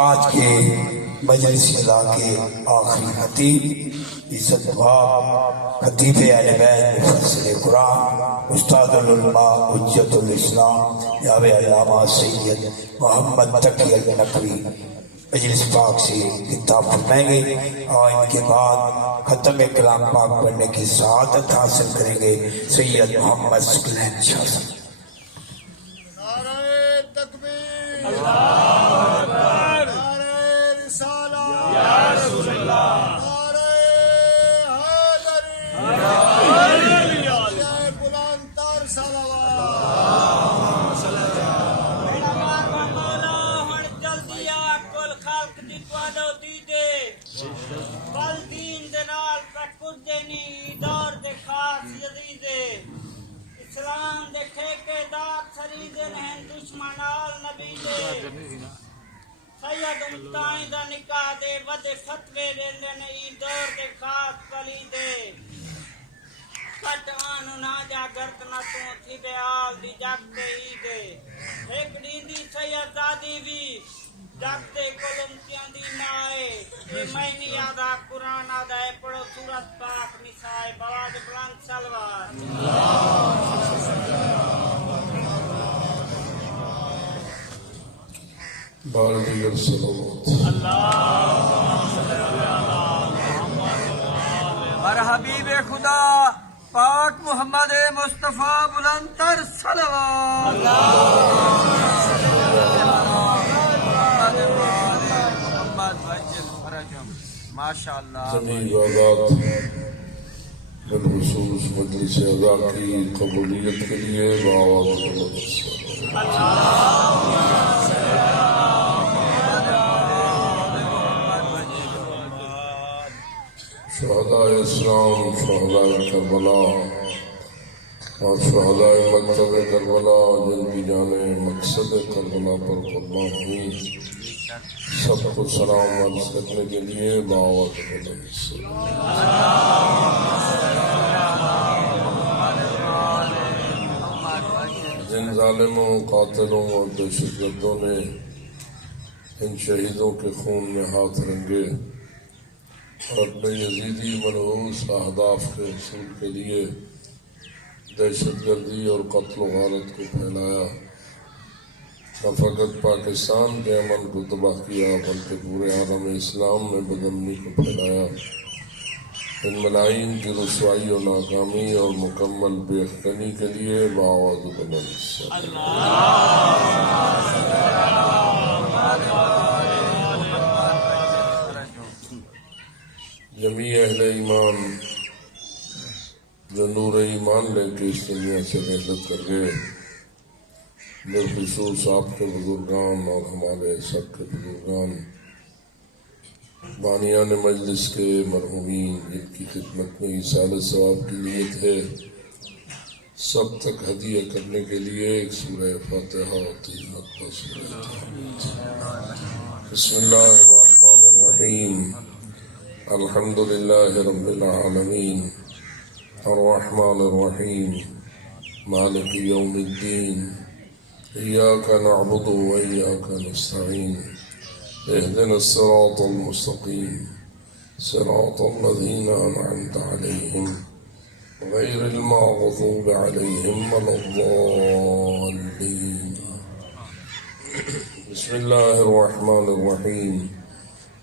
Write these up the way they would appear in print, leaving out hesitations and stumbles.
آج کے مجلس خلا کے آخری خطیب عزت واب خطیب اہل بیت مفسر قرآن استاد العلماء حجت الاسلام جناب علامہ سید محمد تقی النقوی مجلس پاک سے خطاب فرمائیں گے اور ان کے بعد ختم کلام پاک پڑھنے کی سعادت حاصل کریں گے سید محمد سکلین شاہ صاحب۔ اسلام دے ٹھیکے دار سریدے رہن دشمنال نبی دے سید امتائیں دا نکاح دے ودے فتوے دے ای دور دے خاص پلی دے کٹ آنو نا جا گرد نہ تو تھی دے آل دی جگتے ای دے ایک دیندی سید زادی بھی جگتے کلم کیاں دی مائے اے مینی آدھا قرآن آدھا ہے پڑھو سورت پاک نسائے بواد بلند سلوار بارد الصلوات اور حبیب خدا پاک محمد مصطفیٰ بلند تر صلوات محمد وجل فرجم ماشاءاللہ جمیع عبادات بالخصوص مجلس اعضاء کی قبولیت کے لیے بآواز بلند شہداء اسلام، شہداء کربلا اور شہداء مکتب کربلا جن کی جانیں مقصد کربلا پر قربان ہوئی سب کو سلام عرض کرنے کے لیے بآواز بلند جن ظالموں، قاتلوں اور دہشت گردوں نے ان شہیدوں کے خون میں ہاتھ رنگے اور اپنے یزیدی منحوس اہداف کے حصول کے لیے دہشت گردی اور قتل و غارت کو پھیلایا، نہ فقط پاکستان کے امن کو تباہ کیا بلکہ پورے عالم اسلام میں بدامنی کو پھیلایا، ان ملائن کی رسوائی و ناکامی اور مکمل بے یقینی کے لیے بآواز بلند جمیع اہل ایمان جو نور ایمان لے کے اس دنیا سے رحلت کر گئے، بالخصوص آپ کے بزرگان اور ہمارے سب کے بزرگان بانیان مجلس کے مرحومین جن کی خدمت میں ایصال ثواب کی نیت ہے، سب تک ہدیہ کرنے کے لیے ایک سورہ فاتحہ اور 3 مرتبہ سورہ بسم اللہ الرحمن الرحیم الحمد للہ رب العالمین الرحمن الرحیم مالک یوم الدین ایاک نعبد و ایاک نستعین اهدنا الصراط المستقیم صراط الذین انعمت علیہم غیر المغضوب علیہم ولا الضالین بسم اللہ الرحمن الرحیم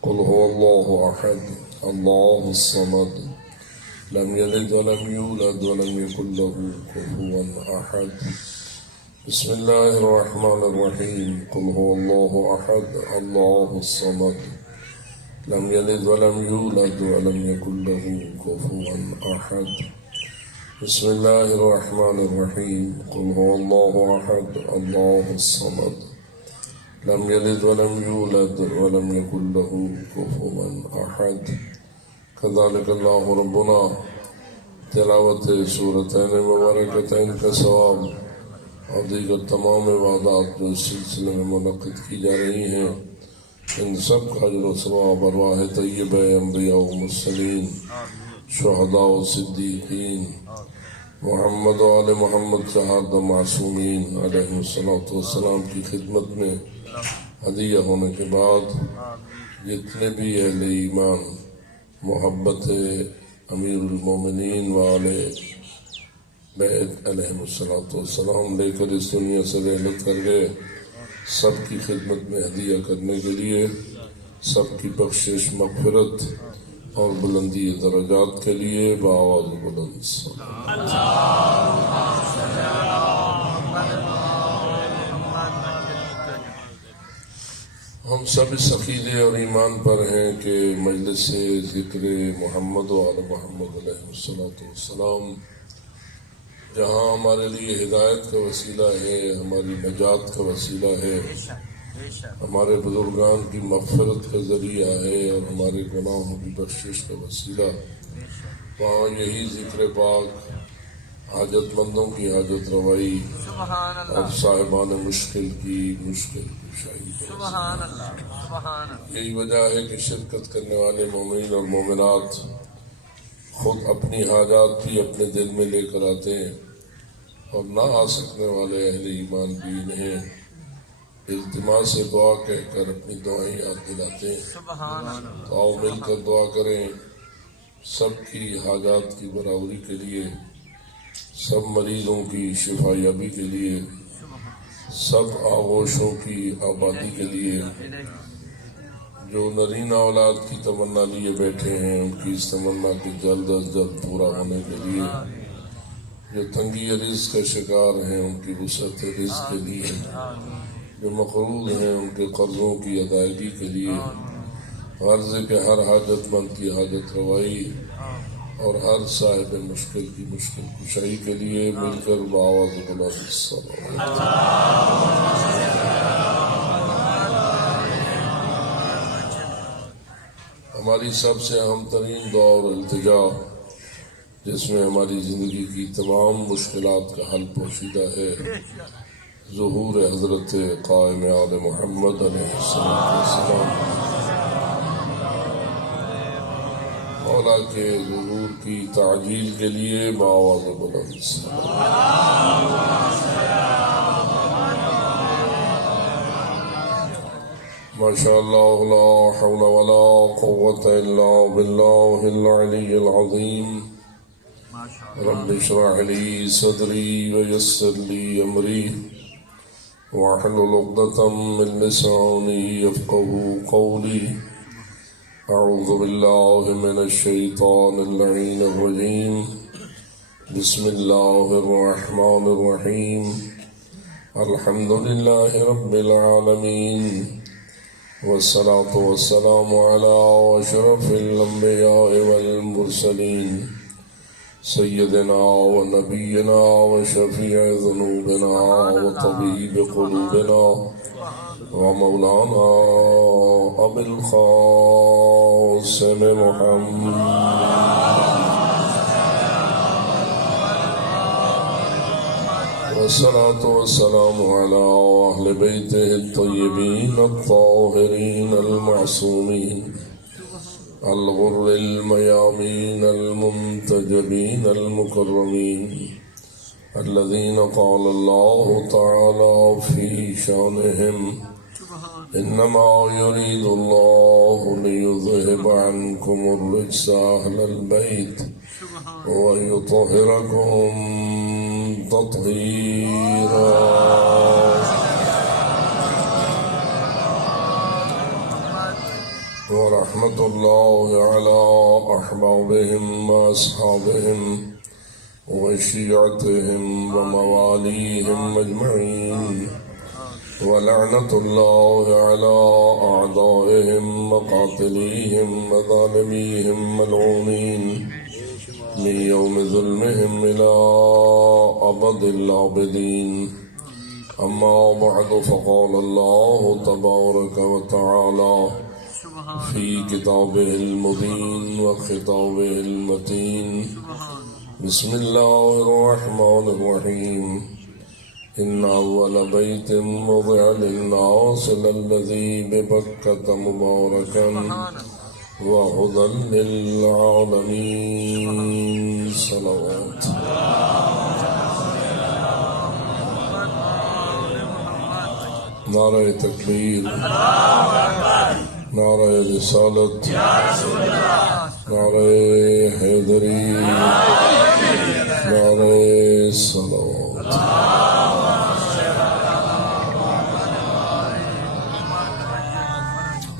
قل هو اللہ احد اللہ الصمد لم یلد ولم یولد ولم یکن له کفوا احد بسم اللہ الرحمن الرحیم قل هو اللہ احد اللہ الصمد لم یلد ولم یولد ولم یکن له کفوا احد بسم اللہ الرحمن الرحیم قل هو اللہ احد اللہ الصمد لم یلد ولم یولد ولم یکن له کفوا احد کذالک اللہ ربنا تلاوت سورتین مبارکتین کا ثواب اور دیگر تمام عبادات جو اس سلسلے میں منعقد کی جا رہی ہیں ان سب کا اجر و ثواب ارواح طیبہ انبیاء و مرسلین شہداء و صدیقین محمد و آل محمد چہارد معصومین علیہ الصلوۃ والسلام کی خدمت میں ہدیہ ہونے کے بعد جتنے بھی اہل ایمان محبت امیر المومنین والے بیت علیہ السلام لے کر اس دنیا سے رحلت کر گئے، سب کی خدمت میں ہدیہ کرنے کے لیے، سب کی بخشش مغفرت اور بلندی درجات کے لیے بآواز بلند ہم سب اس عقیدے اور ایمان پر ہیں کہ مجلس ذکر محمد و آل محمد علیہ السلام جہاں ہمارے لیے ہدایت کا وسیلہ ہے، ہماری نجات کا وسیلہ ہے، ہمارے بزرگان کی مغفرت کا ذریعہ ہے اور ہمارے گناہوں کی بخشش کا وسیلہ، وہاں یہی ذکر پاک حاجت مندوں کی حاجت روائی اور صاحبان مشکل کی مشکل کشائی کا وسیلہ۔ یہی وجہ ہے کہ شرکت کرنے والے مومنین اور مومنات خود اپنی حاجات بھی اپنے دل میں لے کر آتے ہیں اور نہ آ سکنے والے اہل ایمان بھی انہیں التماس سے دعا کہہ کر اپنی دعائیں یاد دلاتے ہیں۔ تو آؤ مل کر دعا کریں سب کی حاجات کی برابری کے لیے، سب مریضوں کی شفا یابی کے لیے، سب آغوشوں کی آبادی کے لیے، جو نرینہ اولاد کی تمنا لیے بیٹھے ہیں ان کی اس تمنا کے جلد از جلد پورا ہونے کے لیے، جو تنگی رزق کا شکار ہیں ان کی وسعت رزق کے لیے، جو مقروض ہیں ان کے قرضوں کی ادائیگی کے لیے، غرض کہ ہر حاجت مند کی حاجت روائی اور ہر صاحب مشکل کی مشکل کشائی کے لیے مل کر بآواز بلند ہماری سب سے اہم ترین دعا اور التجا جس میں ہماری زندگی کی تمام مشکلات کا حل پوشیدہ ہے، ظہور حضرت قائم آل محمد علیہ السلام، مولا کے ظہور کی تعجیل کے لیے بآواز بلند ماشاء اللہ لا حول ولا قوة الا باللہ العلی العظیم رب اشرح لی صدری ویسر لی امری واحلل عقدۃ من لسانی یفقهوا قولی اعوذ باللہ من الشیطان اللعین الرجیم بسم اللہ الرحمن الرحیم الحمد للہ رب العالمین والصلاة والسلام على أشرف الأنبياء والمرسلين سيدنا ونبينا وشفيع ذنوبنا وطبيب قلوبنا ومولانا أبي القاسم محمد والصلاة والسلام على أهل بيته الطيبين الطاهرين المعصومين الغر الميامين المنتجبين المكرمين الذين قال الله تعالى في شانهم إنما يريد الله ليذهب عنكم الرجس أهل البيت ويطهركم تطهيرا ورحمة الله على أحبابهم وأصحابهم وشيعتهم ومواليهم أجمعين ولعنة الله على أعدائهم وقاتليهم وظالميهم ملعونين من يوم ظلمهم إلى أبد العابدين أما بعد فقال الله تبارك وتعالى في كتابه المبين وخطابه المتين بسم الله الرحمن الرحيم إن أول بيت وضع للناس للذي ببكة مباركا وهدى للعالمين صلوات نعرہ تکبیر، نعرہ رسالت، نعرہ حیدری، نعرہ صلوات۔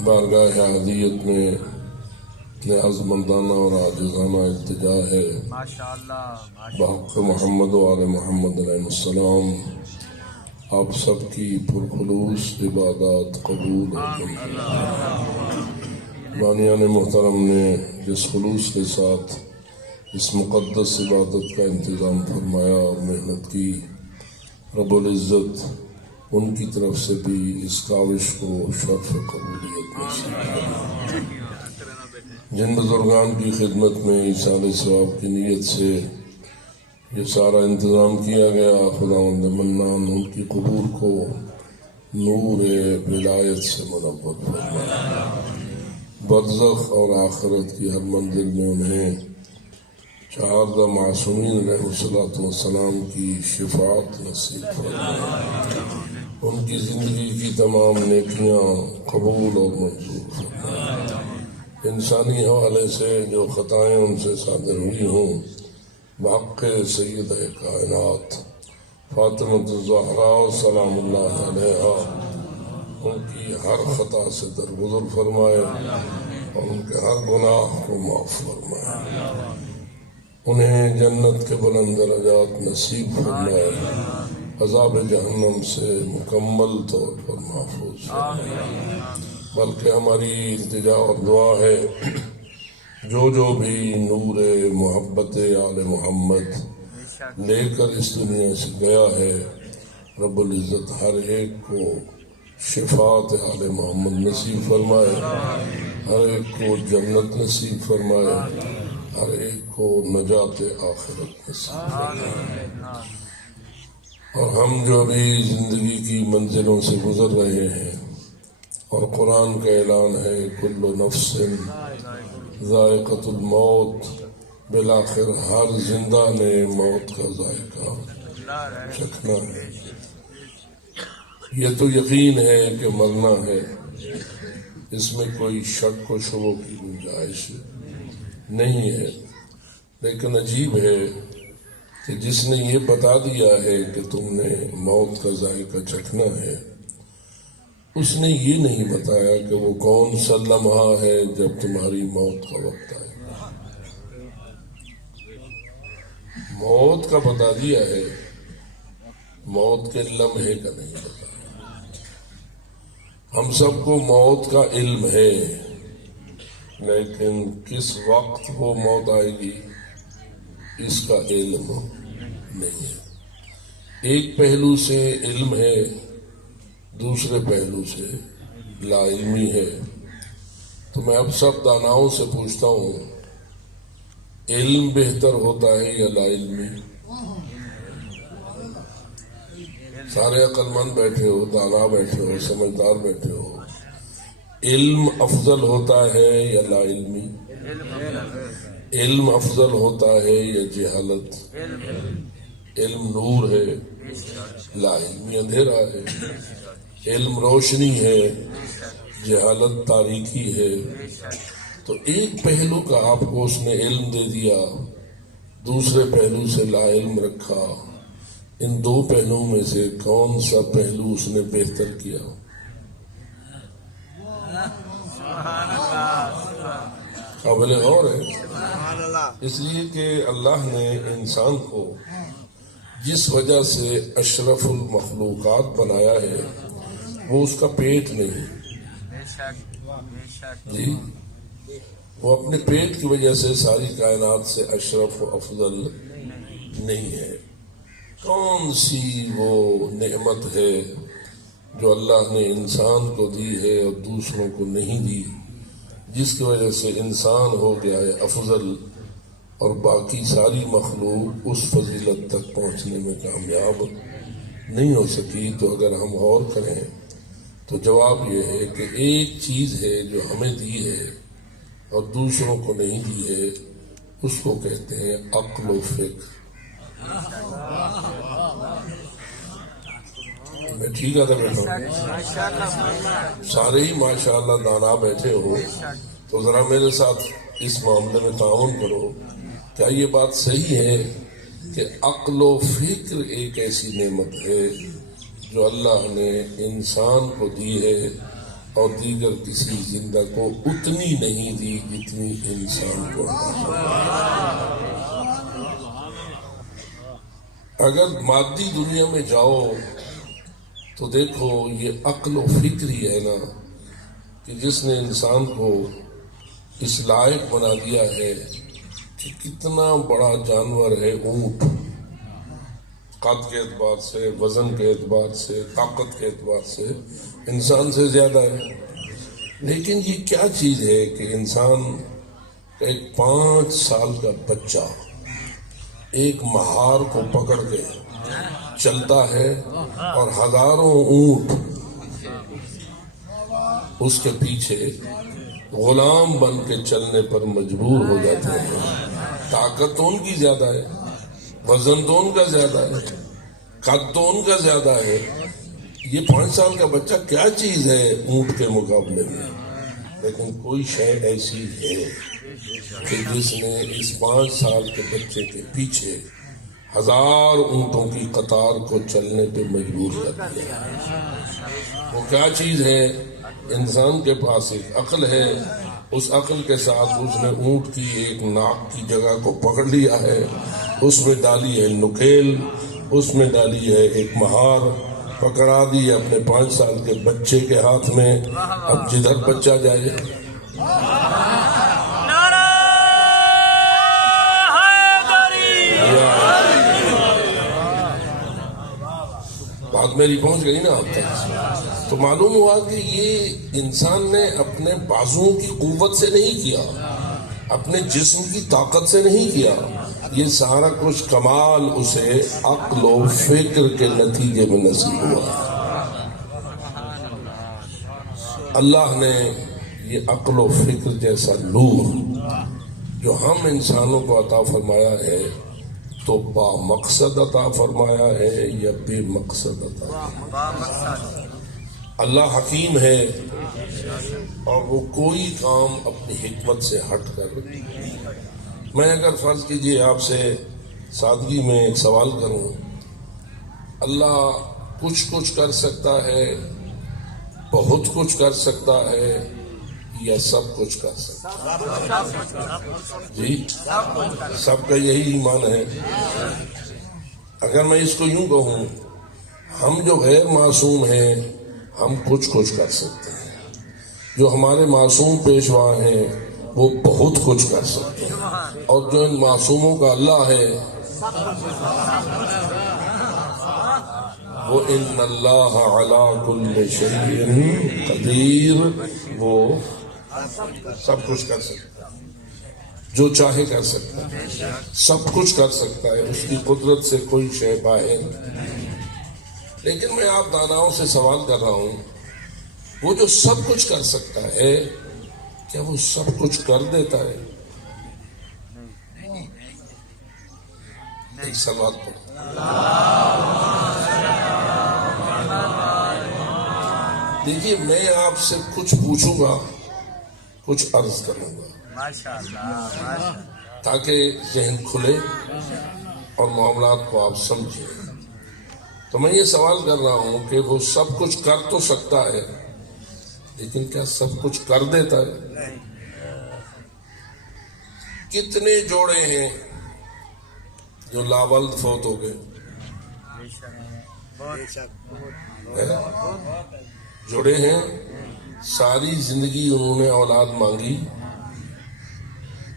بارگاہ عادیت میں نیازمندانہ اور عاجزانہ التجا ہے بحق محمد و آل محمد علیہ السلام آپ سب کی پرخلوص عبادات قبول اور بانیان محترم نے جس خلوص کے ساتھ اس مقدس عبادت کا انتظام فرمایا اور محنت کی، رب العزت ان کی طرف سے بھی اس کاوش کو شرف قبولیت نصیب۔ جن بزرگان کی خدمت میں ایصال ثواب کی نیت سے یہ سارا انتظام کیا گیا، خداوند منان ان کی قبور کو نور ولایت سے منور فرمائے، برزخ اور آخرت کی ہر منزل میں انہیں چہاردہ معصومین علیہ الصلوۃ والسلام کی شفاعت نصیب فرمائے، ان کی زندگی کی تمام نیکیاں قبول اور منظور فرمائے، انسانی حوالے سے جو خطائیں ان سے صادر ہوئی ہوں بحق سید کائنات فاطمۃ الزہراء سلام اللہ علیہا ان کی ہر خطا سے درگزر فرمائے اور ان کے ہر گناہ کو معاف فرمائے، انہیں جنت کے بلند درجات نصیب فرمائے، عذاب جہنم سے مکمل طور پر محفوظ فرمائے۔ بلکہ ہماری التجا اور دعا ہے جو بھی نور محبت آل محمد لے کر اس دنیا سے گیا ہے، رب العزت ہر ایک کو شفاعت آل محمد نصیب فرمائے، ہر ایک کو جنت نصیب فرمائے، ہر ایک کو نجات آخرت نصیب فرمائے۔ اور ہم جو بھی زندگی کی منزلوں سے گزر رہے ہیں اور قرآن کا اعلان ہے کل نفس ذائقۃ الموت، بالآخر ہر زندہ نے موت کا ذائقہ چکھنا ہے۔ یہ تو یقین ہے کہ مرنا ہے، اس میں کوئی شک و شبہ کی گنجائش نہیں ہے، لیکن عجیب ہے کہ جس نے یہ بتا دیا ہے کہ تم نے موت کا ذائقہ چکھنا ہے، اس نے یہ نہیں بتایا کہ وہ کون سا لمحہ ہے جب تمہاری موت کا وقت آئے۔ موت کا بتا دیا ہے، موت کے لمحے کا نہیں بتایا۔ ہم سب کو موت کا علم ہے، لیکن کس وقت وہ موت آئے گی اس کا علم نہیں ہے۔ ایک پہلو سے علم ہے، دوسرے پہلو سے لا علمی ہے۔ تو میں اب سب داناؤں سے پوچھتا ہوں، علم بہتر ہوتا ہے یا لا علمی؟ سارے عقل مند بیٹھے ہو، دانا بیٹھے ہو، سمجھدار بیٹھے ہو، علم افضل ہوتا ہے یا لا علمی؟ علم افضل ہوتا ہے یا جہالت؟ علم نور ہے، لا علمی اندھیرا ہے۔ علم روشنی ہے، جہالت تاریکی ہے۔ تو ایک پہلو کا آپ کو اس نے علم دے دیا، دوسرے پہلو سے لا علم رکھا، ان دو پہلوؤں میں سے کون سا پہلو اس نے بہتر کیا؟ قابل غور ہے، اس لیے کہ اللہ نے انسان کو جس وجہ سے اشرف المخلوقات بنایا ہے وہ اس کا پیٹ نہیں جی، وہ اپنے پیٹ کی وجہ سے ساری کائنات سے اشرف و افضل نہیں ہے۔ کون سی وہ نعمت ہے جو اللہ نے انسان کو دی ہے اور دوسروں کو نہیں دی، جس کی وجہ سے انسان ہو گیا ہے افضل اور باقی ساری مخلوق اس فضیلت تک پہنچنے میں کامیاب نہیں ہو سکی؟ تو اگر ہم غور کریں تو جواب یہ ہے کہ ایک چیز ہے جو ہمیں دی ہے اور دوسروں کو نہیں دی ہے، اس کو کہتے ہیں عقل و فکر۔ میں ٹھیک ہے بیٹھا سارے ہی ماشاءاللہ دانا بیٹھے ہو تو ذرا میرے ساتھ اس معاملے میں تعاون کرو. کیا یہ بات صحیح ہے کہ عقل و فکر ایک ایسی نعمت ہے جو اللہ نے انسان کو دی ہے اور دیگر کسی زندہ کو اتنی نہیں دی جتنی انسان کو؟ اگر مادی دنیا میں جاؤ تو دیکھو یہ عقل و فکر ہی ہے نا کہ جس نے انسان کو اس لائق بنا دیا ہے کہ کتنا بڑا جانور ہے اونٹ، قد کے اعتبار سے، وزن کے اعتبار سے، طاقت کے اعتبار سے انسان سے زیادہ ہے. لیکن یہ کیا چیز ہے کہ انسان کا ایک 5 سال کا بچہ ایک مہار کو پکڑ کے چلتا ہے اور ہزاروں اونٹ اس کے پیچھے غلام بن کے چلنے پر مجبور ہو جاتے ہیں. طاقت تو ان کی زیادہ ہے، وزن تو ان کا زیادہ ہے، قد تو ان کا زیادہ ہے. یہ 5 سال کا بچہ کیا چیز ہے اونٹ کے مقابلے میں؟ لیکن کوئی شے ایسی ہے کہ جس نے اس 5 سال کے بچے کے پیچھے 1000 اونٹوں کی قطار کو چلنے پہ مجبور کر دیا. وہ کیا چیز ہے؟ انسان کے پاس ایک عقل ہے، اس عقل کے ساتھ اس نے اونٹ کی ایک ناک کی جگہ کو پکڑ لیا ہے، اس میں ڈالی ہے نکیل، اس میں ڈالی ہے ایک مہار، پکڑا دی اپنے 5 سال کے بچے کے ہاتھ میں. اب جدھر بچہ جائے بات میری پہنچ گئی نا آپ تک، تو معلوم ہوا کہ یہ انسان نے اپنے بازوؤں کی قوت سے نہیں کیا، اپنے جسم کی طاقت سے نہیں کیا، یہ سارا کچھ کمال اسے عقل و فکر کے نتیجے میں نصیب ہوا. اللہ نے یہ عقل و فکر جیسا نور جو ہم انسانوں کو عطا فرمایا ہے تو با مقصد عطا فرمایا ہے یا بے مقصد عطا؟ اللہ حکیم ہے اور وہ کوئی کام اپنی حکمت سے ہٹ کر. میں اگر فرض کیجئے آپ سے سادگی میں ایک سوال کروں، اللہ کچھ کر سکتا ہے، بہت کچھ کر سکتا ہے یا سب کچھ کر سکتا ہے؟ جی سب کا یہی ایمان ہے. اگر میں اس کو یوں کہوں، ہم جو غیر معصوم ہیں ہم کچھ کر سکتے ہیں، جو ہمارے معصوم پیشوا ہیں وہ بہت کچھ کر سکتے ہیں، اور جو ان معصوموں کا اللہ ہے وہ ان اللہ علی کل شیء قدیر، وہ سب کچھ کر سکتا ہے، جو چاہے کر سکتا ہے، سب کچھ کر سکتا ہے، اس کی قدرت سے کوئی شے باہر. لیکن میں آپ داناؤں سے سوال کر رہا ہوں، وہ جو سب کچھ کر سکتا ہے کیا وہ سب کچھ کر دیتا ہے؟ ایک سوال پر دیکھیے، میں آپ سے کچھ پوچھوں گا، کچھ عرض کروں گا تاکہ ذہن کھلے اور معاملات کو آپ سمجھیں. تو میں یہ سوال کر رہا ہوں کہ وہ سب کچھ کر تو سکتا ہے لیکن کیا سب کچھ کر دیتا ہے؟ کتنے جوڑے ہیں جو لاولد فوت ہو گئے؟ جوڑے ہیں، ساری زندگی انہوں نے اولاد مانگی،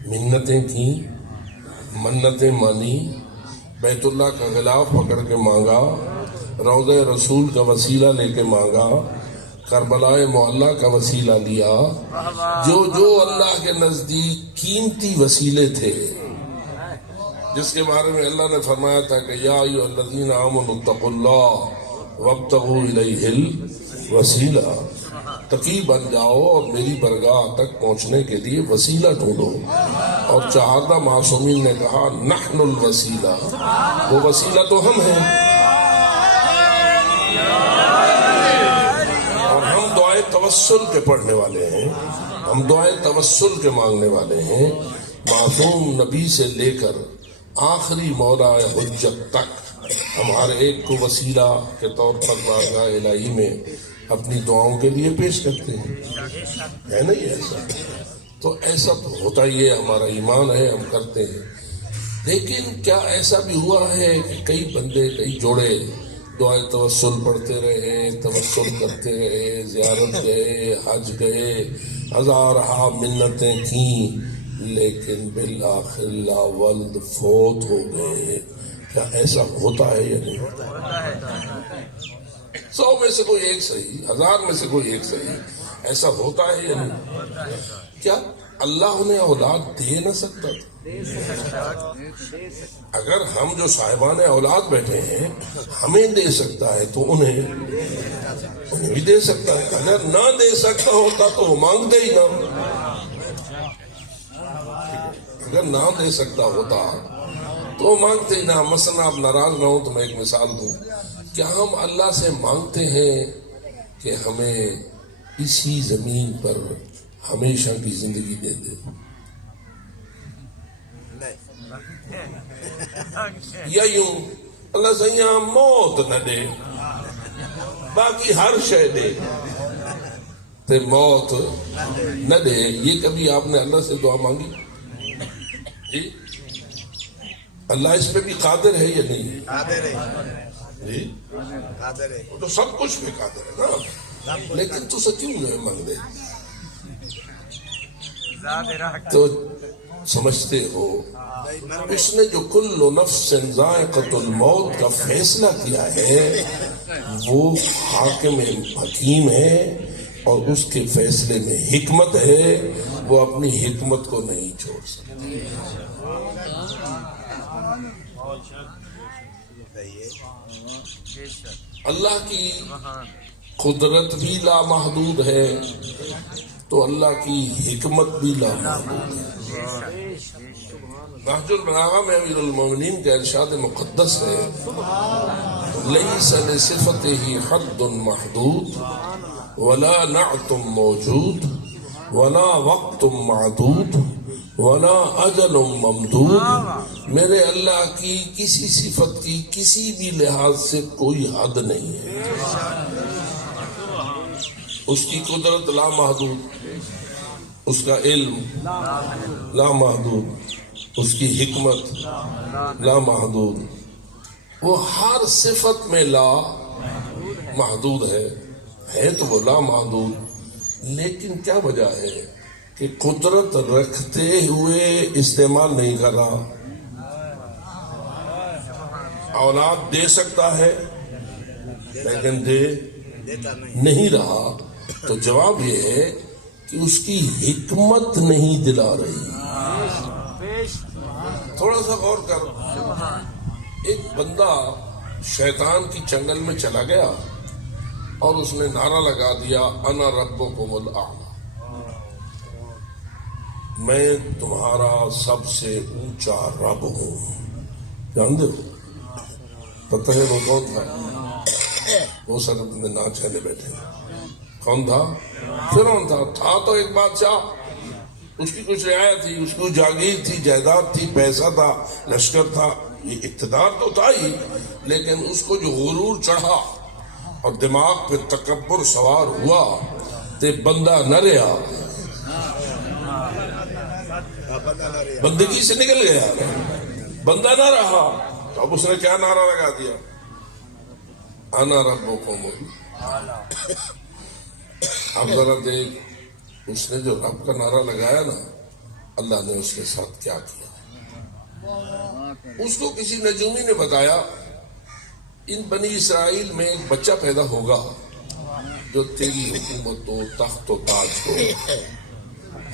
منتیں کی، منتیں مانی، بیت اللہ کا غلاف پکڑ کے مانگا، روضہ رسول کا وسیلہ لے کے مانگا، کربلا معلیٰ کا وسیلہ لیا، جو اللہ کے نزدیک قیمتی وسیلے تھے، جس کے بارے میں اللہ نے فرمایا تھا کہ یا ایھا الذین آمنوا اتقوا اللہ وابتغوا الیہ الوسیلہ، تقی بن جاؤ اور میری برگاہ تک پہنچنے کے لیے وسیلہ ڈھونڈو. اور 14 معصومین نے کہا نحن الوسیلہ، وہ وسیلہ تو ہم ہیں. توسل کے پڑھنے والے ہیں، ہم دعائیں توسل کے مانگنے والے ہیں، معصوم نبی سے لے کر آخری مولا حجت تک ہم ہر ایک کو وسیلہ کے طور پر بارگاہ الہی میں اپنی دعاؤں کے لیے پیش کرتے ہیں، ہے نا یہ ایسا؟ تو ایسا تو ہوتا ہی ہے، ہمارا ایمان ہے، ہم کرتے ہیں۔ لیکن کیا ایسا بھی ہوا ہے کہ کئی بندے، کئی جوڑے دعائیں توسل پڑھتے رہے، توسل کرتے رہے، زیارت گئے، حج گئے، ہزارہا منتیں تھیں، لیکن بالآخر لا ولد فوت ہو گئے؟ کیا ایسا ہوتا ہے یا نہیں ہوتا ہے؟ 100 میں سے کوئی ایک صحیح، 1000 میں سے کوئی ایک صحیح، ایسا ہوتا ہے یا نہیں؟ کیا اللہ انہیں اولاد دے نہ سکتا تھا؟ اگر ہم جو صاحبان اولاد بیٹھے ہیں ہمیں دے سکتا ہے تو انہیں بھی دے سکتا ہے۔ اگر نہ دے سکتا ہوتا تو وہ مانگتے ہی نہ، اگر نہ دے سکتا ہوتا تو وہ مانگتے ہی نہ۔ مثلا آپ ناراض نہ ہو تو میں ایک مثال دوں، کیا ہم اللہ سے مانگتے ہیں کہ ہمیں اسی زمین پر ہمیشہ کی زندگی دے دے؟ یا یوں اللہ سیاں موت نہ دے، باقی ہر شے دے، تے موت نہ دے؟ یہ کبھی آپ نے اللہ سے دعا مانگی؟ جی اللہ اس پہ بھی قادر ہے یا نہیں؟ قادر ہے جی قادر ہے، وہ تو سب کچھ پہ قادر ہے نا، لیکن تو سے کیوں نہیں مانگ دے؟ تو سمجھتے ہو اس نے جو کل نفس ذائقۃ الموت کا فیصلہ کیا ہے وہ حاکم حکیم ہے، اور اس کے فیصلے میں حکمت ہے، وہ اپنی حکمت کو نہیں چھوڑ سکتا۔ اللہ کی قدرت بھی لامحدود ہے تو اللہ کی حکمت بھی لامحدود ہے۔ نہج البلاغہ میں امیر المومنین کا ارشاد مقدس ہے، لیس لصفته حد محدود ولا نعت موجود ولا وقت معدود ولا اجل ممدود۔ میرے اللہ کی کسی صفت کی کسی بھی لحاظ سے کوئی حد نہیں ہے، اس کی قدرت لامحدود، اس کا علم لامحدود، اس کی حکمت لامحدود، وہ ہر صفت میں لا محدود ہے تو وہ لامحدود، لیکن کیا وجہ ہے کہ قدرت رکھتے ہوئے استعمال نہیں کر رہا؟ اولاد دے سکتا ہے لیکن دے نہیں رہا، تو جواب یہ ہے کہ اس کی حکمت نہیں دلا رہی۔ تھوڑا سا غور کر، ایک بندہ شیطان کی چنگل میں چلا گیا اور اس نے نعرہ لگا دیا، انا ربکم الاعلی، میں تمہارا سب سے اونچا رب ہوں۔ جانتے ہو پتہ ہے وہ کون تھا؟ وہ سر میں ناچ چلے بیٹھے، کون تھا؟ فرعون تھا تو ایک بادشاہ، اس کی کچھ رعایت تھی، اس کی جاگیر تھی، جائیداد تھی، پیسہ تھا، لشکر تھا، یہ اقتدار تو تھا ہی، لیکن اس کو جو غرور چڑھا اور دماغ پہ تکبر سوار ہوا تے بندہ نہ رہا، بندگی سے نکل گیا، بندہ نہ رہا، تو اب اس نے کیا نعرہ لگا دیا؟ انا ربکم الاعلی۔ اب ذرا دیکھ، اس نے جو رب کا نعرہ لگایا نا، اللہ نے اس کے ساتھ کیا کیا۔ اس کو کسی نجومی نے بتایا ان بنی اسرائیل میں ایک بچہ پیدا ہوگا جو تیری حکومت و تخت و تاج کو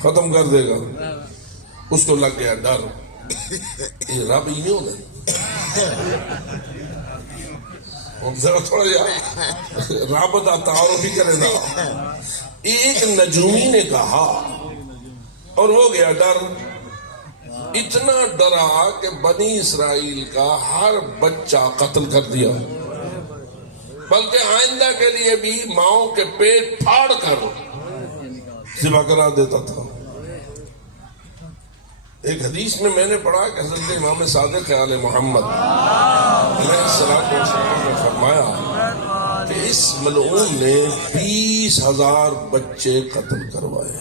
ختم کر دے گا۔ اس کو لگ گیا ڈر، یہ رب ہی نہیں ہونا، ذرا تھوڑا رابطہ تعارف بھی کرے نا۔ ایک نجومی نے کہا اور ہو گیا ڈر، اتنا ڈرا کہ بنی اسرائیل کا ہر بچہ قتل کر دیا، بلکہ آئندہ کے لیے بھی ماؤں کے پیٹ پھاڑ کر ذبح کرا دیتا تھا. ایک حدیث میں نے پڑھا کہ حضرت امام صادق علیہ محمد علیہ السلام نے فرمایا کہ اس ملعون نے 20,000 بچے قتل کروائے.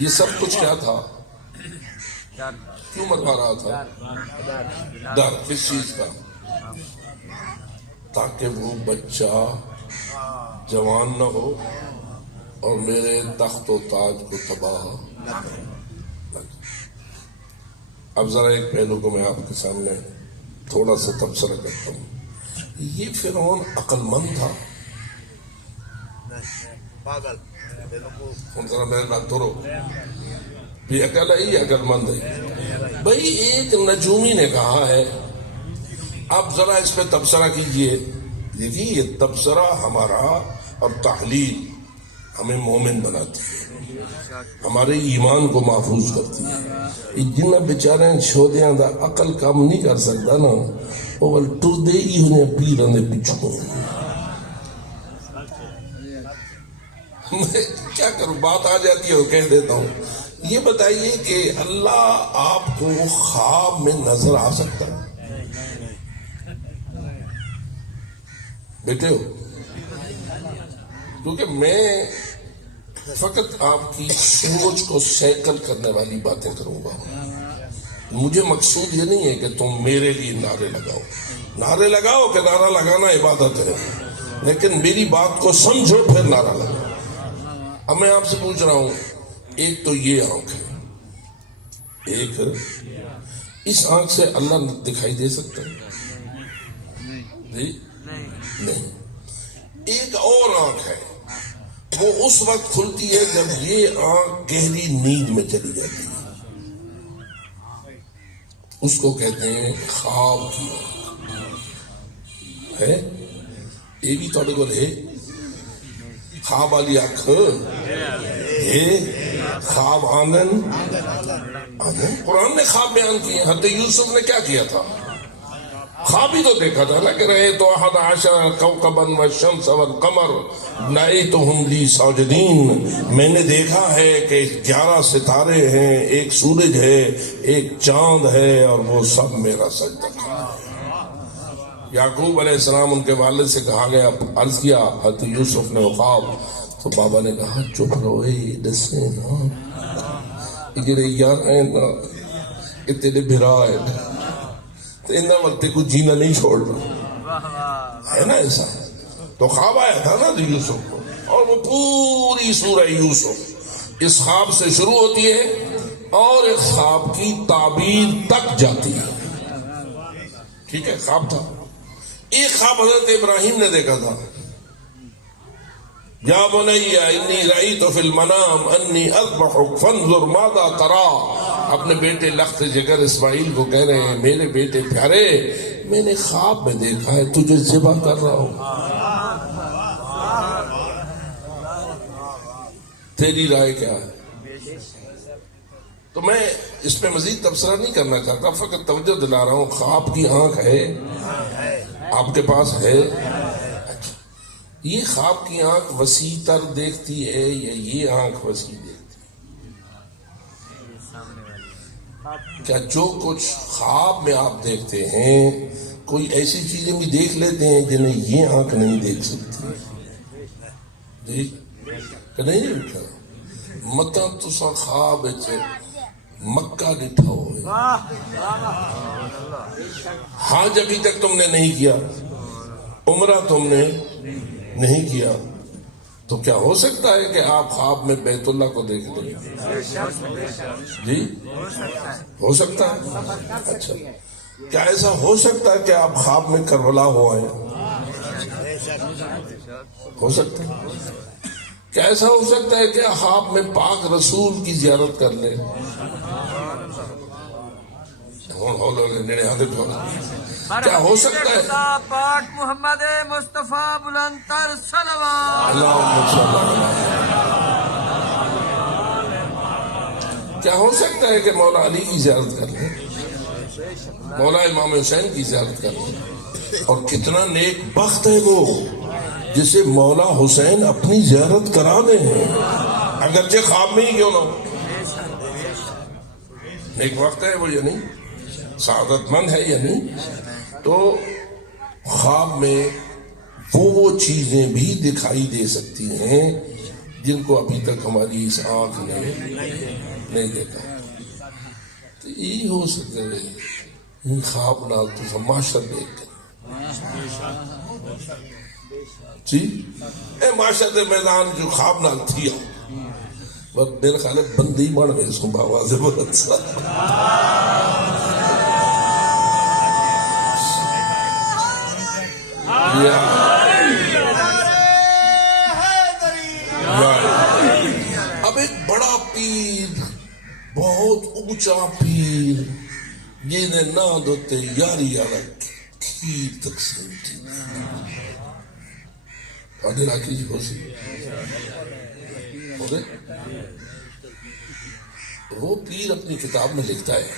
یہ سب کچھ کیا تھا؟ کیوں مروا رہا تھا؟ ڈر. کس چیز کا؟ تاکہ وہ بچہ جوان نہ ہو اور میرے تخت و تاج کو تباہ. اب ذرا ایک پہلو کو میں آپ کے سامنے تھوڑا سا تبصرہ کرتا ہوں. یہ فرعون عقل مند تھا؟ ذرا میرے بات دھرو. یہ اکیلا ہی عقل مند ہے بھائی. ایک نجومی نے کہا ہے. آپ ذرا اس پہ تبصرہ کیجئے. دیکھیے یہ تبصرہ ہمارا اور تحلیل ہمیں مومن بناتی ہے, ہمارے ایمان کو محفوظ کرتی ہے. جنہ بیچارے چھوڑیاں دا عقل کام نہیں کر سکتا نا, وہ ٹردے ہی انہیں پیروں دے پچھوں. میں کیا کروں, بات آ جاتی ہے وہ کہہ دیتا ہوں. یہ بتائیے کہ اللہ آپ کو خواب میں نظر آ سکتا ہے؟ بیٹے ہو, کیونکہ میں فقط آپ کی سوچ کو سیکل کرنے والی باتیں کروں گا. مجھے مقصود یہ نہیں ہے کہ تم میرے لیے نعرے لگاؤ. نعرے لگاؤ کہ نعرہ لگانا عبادت ہے, لیکن میری بات کو سمجھو پھر نعرہ لگاؤ. اب میں آپ سے پوچھ رہا ہوں, ایک تو یہ آنکھ ہے, ایک اس آنکھ سے اللہ دکھائی دے سکتا ہے؟ جی نہیں. ایک اور آنکھ ہے, وہ اس وقت کھلتی ہے جب یہ آنکھ گہری نیند میں چلی جاتی ہے. اس کو کہتے ہیں خواب کی آنکھ. ہے یہ بھی تھوڑے کو ہے خواب والی آنکھ ہے. خواب آنگن. قرآن نے خواب بیان کیے. حضرت یوسف نے کیا کیا تھا؟ خواب ہی تو دیکھا تھا نا کہ رہے تو 11 کوكبا والشمس والقمر رأيتهم لي ساجدين. میں نے دیکھا ہے کہ 11 ستارے ہیں, ایک سورج ہے, ایک چاند ہے, اور وہ سب میرا سجدہ کر رہے ہیں. یعقوب علیہ السلام ان کے والد سے کہا گیا, عرض کیا حضرت یوسف نے وہ خواب, تو بابا نے کہا چپ رہو, دسے نا یہ یار ہے نا, یہ تیرے بھرا ہے, تو ان وقت کو جینا نہیں چھوڑ رہا ہے نا. ایسا تو خواب آیا تھا نا یوسف کو, اور وہ پوری سورہ یوسف اس خواب سے شروع ہوتی ہے اور اس خواب کی تعبیر تک جاتی ہے. ٹھیک ہے, خواب تھا. ایک خواب حضرت ابراہیم نے دیکھا تھا. یا بنی انی رأیت فی المنام انی اذبحک فانظر ماذا تری. اپنے بیٹے لخت جگر اسماعیل کو کہہ رہے ہیں, میرے بیٹے پیارے, میں نے خواب میں دیکھا ہے تجھے ذبح کر رہا ہوں, تیری رائے کیا ہے؟ تو میں اس پہ مزید تبصرہ نہیں کرنا چاہتا, فقط توجہ دلا رہا ہوں. خواب کی آنکھ ہے آپ کے پاس ہے؟ یہ خواب کی آنکھ وسیع تر دیکھتی ہے یا یہ آنکھ وسیع دیکھتی ہے؟ کیا جو کچھ خواب میں آپ دیکھتے ہیں کوئی ایسی چیزیں بھی دیکھ لیتے ہیں جنہیں یہ آنکھ نہیں دیکھ سکتی؟ جی کہ نہیں دیکھا؟ متا تسا خواب مکہ ڈٹھا ہو, حج ابھی تک تم نے نہیں کیا, عمرہ تم نے نہیں کیا, تو کیا ہو سکتا ہے کہ آپ خواب میں بیت اللہ کو دیکھ لیں؟ جی ہو سکتا ہے. اچھا, کیا ایسا ہو سکتا ہے کہ آپ خواب میں کربلا ہو آئے؟ ہو سکتا ہے. کیا ایسا ہو سکتا ہے کہ خواب میں پاک رسول کی زیارت کر لیں؟ کیا ہو سکتا ہے؟ پاک محمد مصطفیٰ بلند تر صلوات. کیا ہو سکتا ہے کہ مولا علی کی زیارت کر لیں, مولا امام حسین کی زیارت کر لیں؟ اور کتنا نیک بخت ہے وہ جسے مولا حسین اپنی زیارت کرا دے ہیں، اگرچہ خواب میں ہی کیوں نہ ہو. ایک وقت ہے وہ یا نہیں، سعادت مند ہے یا نہیں. تو خواب میں وہ چیزیں بھی دکھائی دے سکتی ہیں جن کو ابھی تک ہماری اس آنکھ نے نہیں دیکھا. تو یہی ہو سکتا ہے خواب نال تو معاشر دیکھ کر جی اے معاشر دے میدان جو خواب نال تھی بس میرے خیال ہے بندی بن گئے سو بابا سے بہت سا. اب ایک بڑا پیر، بہت اونچا پیر، جنہیں نہ دوتے یاری والا کھیر تقسیم کی آدھے راکی جی خوشی وہ پیر اپنی کتاب میں لکھتا ہے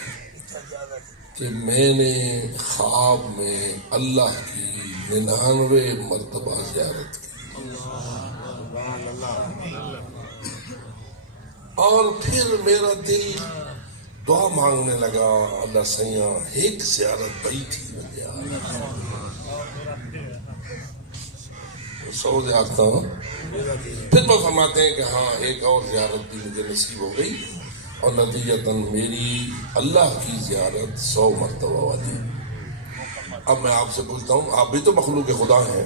کہ میں نے خواب میں اللہ کی 99 مرتبہ زیارت کی اور پھر میرا دل دعا مانگنے لگا، اللہ سیاں ایک زیارت بڑی تھی سو جاتا ہوں. پھر وہ فرماتے ہیں کہ ہاں ایک اور زیارت بھی مجھے نصیب ہو گئی اور نتیجتاً میری اللہ کی زیارت 100 مرتبہ والی. اب میں آپ سے پوچھتا ہوں، آپ بھی تو مخلوق خدا ہیں،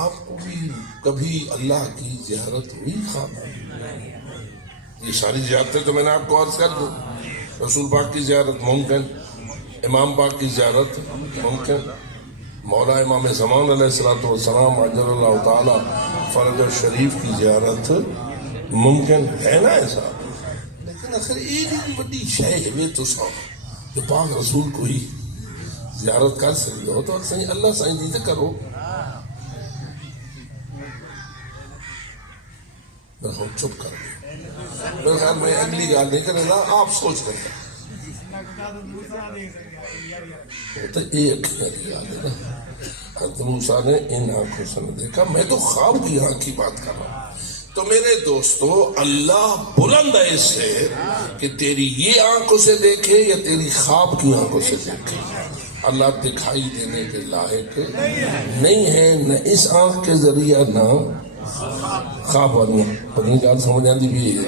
آپ کو بھی کبھی اللہ کی زیارت ہوئی خواب میں؟ یہ ساری زیارتیں تو میں نے آپ کو عرض کر دوں. رسول پاک کی زیارت ممکن، امام پاک کی زیارت ممکن، مولا امام زمان علیہ السلام عجل اللہ تعالی فرج شریف کی زیارت ممکن ہے نا ایسا. لیکن آخر ایک بڑی شے ہے تو سب جو پاک رسول کو ہی زیارت کر سکتے ہو تو اللہ سائیں جی سے کرو. میں ہم چپ کر گئے، میرے خیال میں اگلی گال نہیں کرے گا، آپ سوچ کر تو ایک گال ہے نا. حضرت موسیٰ نے ان آنکھوں سے نہ دیکھا، میں تو خواب کی آنکھ کی بات کر رہا ہوں. تو میرے دوستو اللہ بلند ہے اس سے کہ تیری یہ آنکھوں سے دیکھے یا تیری خواب کی آنکھوں سے دیکھے. اللہ دکھائی دینے کے لائق نہیں ہے، نہ اس آنکھ کے ذریعہ نہ خواب والی پتنی جان سمجھ آتی بھی ہے.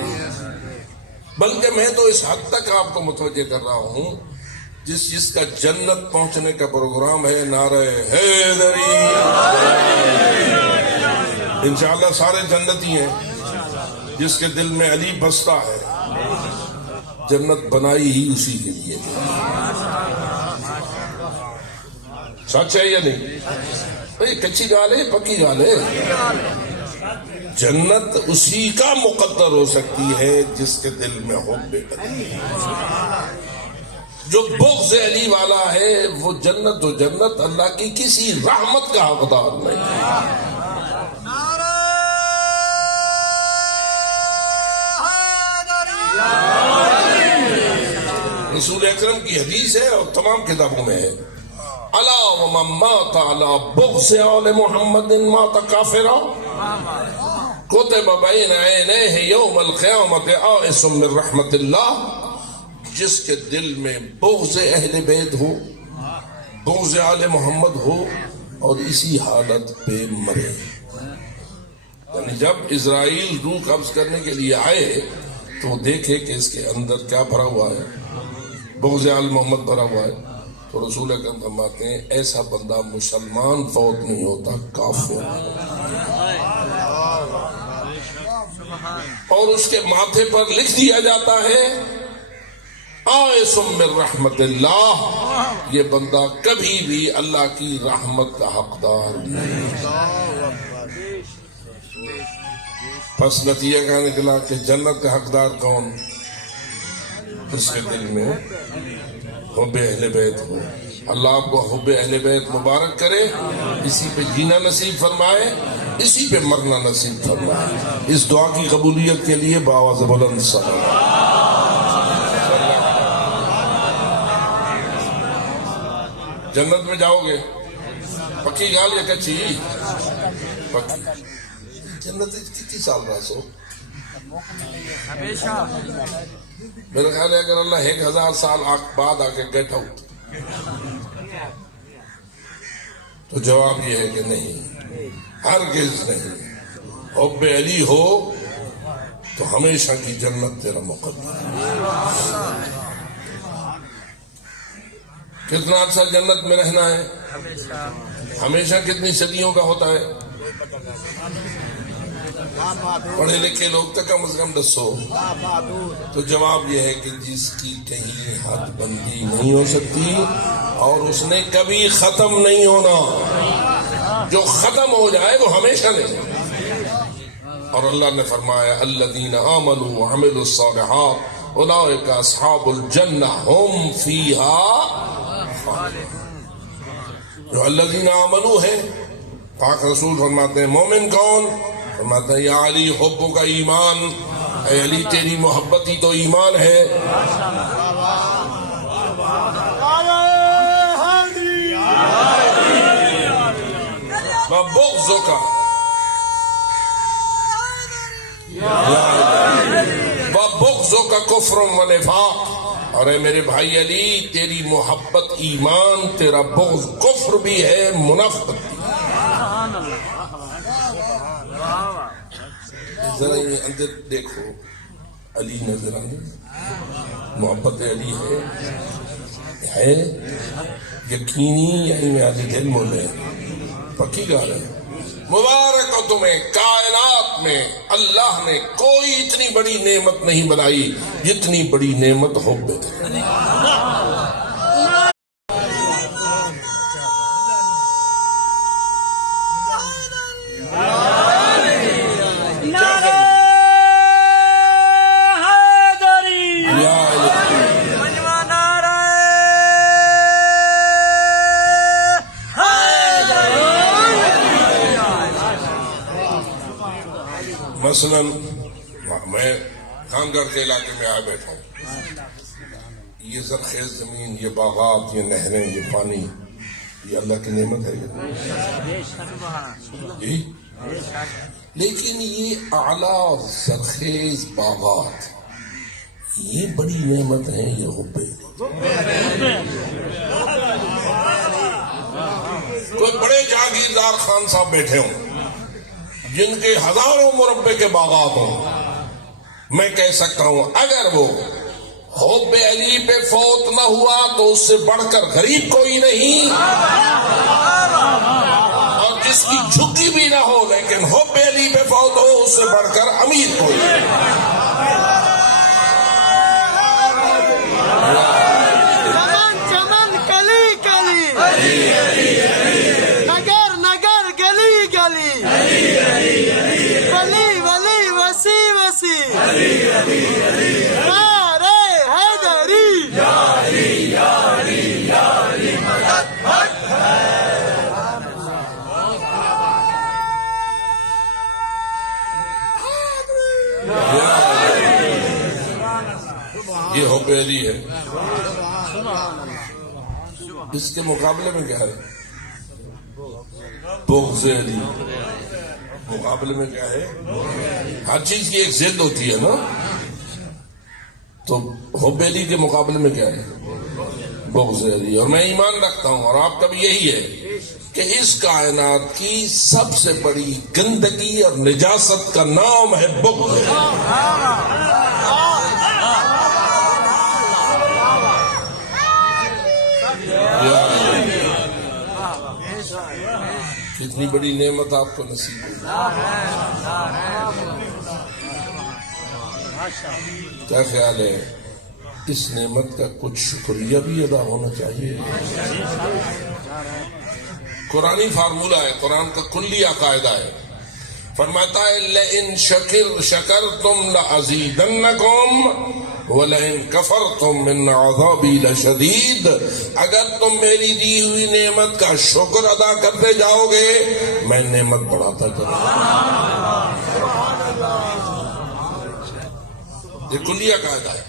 بلکہ میں تو اس حد تک آپ کو متوجہ کر رہا ہوں جس کا جنت پہنچنے کا پروگرام ہے، نعرہ حیدری. انشاءاللہ سارے جنتی ہیں، جس کے دل میں علی بستا ہے جنت بنائی ہی اسی کے لیے. سچ ہے یا نہیں؟ کچی گال ہے پکی گال ہے. جنت اسی کا مقدر ہو سکتی ہے جس کے دل میں حب علی. جو بغض علی والا ہے وہ جنت و جنت اللہ کی کسی رحمت کا حقدار نہیں. رسول اکرم کی حدیث ہے اور تمام کتابوں میں ہے، الا ومن مات علی بغض آل محمد مات کافرا کتب بین عینیہ یوم القیامت آئس من رحمت اللہ. جس کے دل میں بغض اہل بیت ہو، بغض آل محمد ہو اور اسی حالت پہ مرے. یعنی جب اسرائیل روح قبض کرنے کے لیے آئے تو دیکھے کہ اس کے اندر کیا بھرا ہوا ہے، بغض آل محمد بھرا ہوا ہے. تو رسول اکرم فرماتے ہیں ایسا بندہ مسلمان فوت نہیں ہوتا، کافر. اور اس کے ماتھے پر لکھ دیا جاتا ہے آئس من رحمت اللہ. یہ بندہ کبھی بھی اللہ کی رحمت کا حقدار نہیں. پس نتیجہ کیا نکلا کہ جنت کا حقدار کون؟ اس کے دل میں حب اہل بیت ہو. اللہ آپ کو حب اہل بیت مبارک کرے، اسی پہ جینا نصیب فرمائے، اسی پہ مرنا نصیب فرمائے. اس دعا کی قبولیت کے لیے بآواز بلند صلوات. جنت میں جاؤ گے پکی گال یا کچی پکی جنت کتنی سال رہا سو ہمیشہ میرا خیال ہے اگر اللہ 1000 سال بعد آ کے گیٹ آؤٹ تو جواب یہ ہے کہ نہیں، ہرگز نہیں۔ حب علی ہو تو ہمیشہ کی جنت تیرا مقدر ہے۔ کتنا عرصہ جنت میں رہنا ہے؟ ہمیشہ کتنی صدیوں کا ہوتا ہے؟ پڑھے لکھے لوگ تو کم از کم 200۔ تو جواب یہ ہے کہ جس کی کہیں حد بندی نہیں ہو سکتی اور اس نے کبھی ختم نہیں ہونا، جو ختم ہو جائے وہ ہمیشہ نہیں۔ اور اللہ نے فرمایا الذین آمنوا وعملوا الصالحات اولئک اصحاب الجنہ ہم فیہا خالدون۔ جو الذین آمنوا ہے، پاک رسول فرماتے ہیں مومن کون؟ فرماتا ہے یا علی حبوں کا ایمان، اے علی تیری محبت ہی تو ایمان ہے۔ بغضوں کا بغضوں کا کفر و نفاق، اور اے میرے بھائی علی تیری محبت ایمان، تیرا بغض کفر بھی ہے، منافقت بھی ہے۔ ذرا یہ اندر دیکھو، علی نظر آنے محبت علی ہے یقینی، یعنی میں آج دل مولے پکی گال ہے۔ مبارک ہو تمہیں، کائنات میں اللہ نے کوئی اتنی بڑی نعمت نہیں بنائی جتنی بڑی نعمت حب ہے۔ مثلا میں خانگڑھ کے علاقے میں آ بیٹھا ہوں، یہ زرخیز زمین، یہ باغات، یہ نہریں، یہ پانی، یہ اللہ کی نعمت ہے جی، لیکن یہ اعلیٰ زرخیز باغات یہ بڑی نعمت ہے، یہ حب ہے۔ کوئی بڑے جاگیردار خان صاحب بیٹھے ہوں جن کے ہزاروں مربع کے باغات ہوں، میں کہہ سکتا ہوں اگر وہ حب علی پہ فوت نہ ہوا تو اس سے بڑھ کر غریب کوئی نہیں، اور جس کی جھکی بھی نہ ہو لیکن حب علی پہ فوت ہو اس سے بڑھ کر امیر کوئی نہیں۔ یہ حب علی ہے۔ اس کے مقابلے میں کیا ہے؟ بغض علی۔ مقابلے میں کیا ہے؟ ہر چیز کی ایک ضد ہوتی ہے نا، تو حب علی کے مقابلے میں کیا ہے؟ بغض علی۔ اور میں ایمان رکھتا ہوں اور آپ کا بھی یہی ہے کہ اس کائنات کی سب سے بڑی گندگی اور نجاست کا نام ہے بغض۔ کتنی بڑی نعمت آپ کو نصیب ہوئی۔ کیا خیال ہے؟ اس نعمت کا کچھ شکریہ بھی ادا ہونا چاہیے۔ قرآنی فارمولہ ہے، قرآن کا کلیہ قاعدہ ہے، فرماتا ہے لئن شکرتم لأزیدنکم وَلَئِن كَفَرْتُم مِّنْ عَذَابِي لَشَدِيدٌ۔ اگر تم میری دی ہوئی نعمت کا شکر ادا کرتے جاؤ گے میں نعمت بڑھاتا جاؤں گا۔ یہ کلیہ قاعدہ ہے،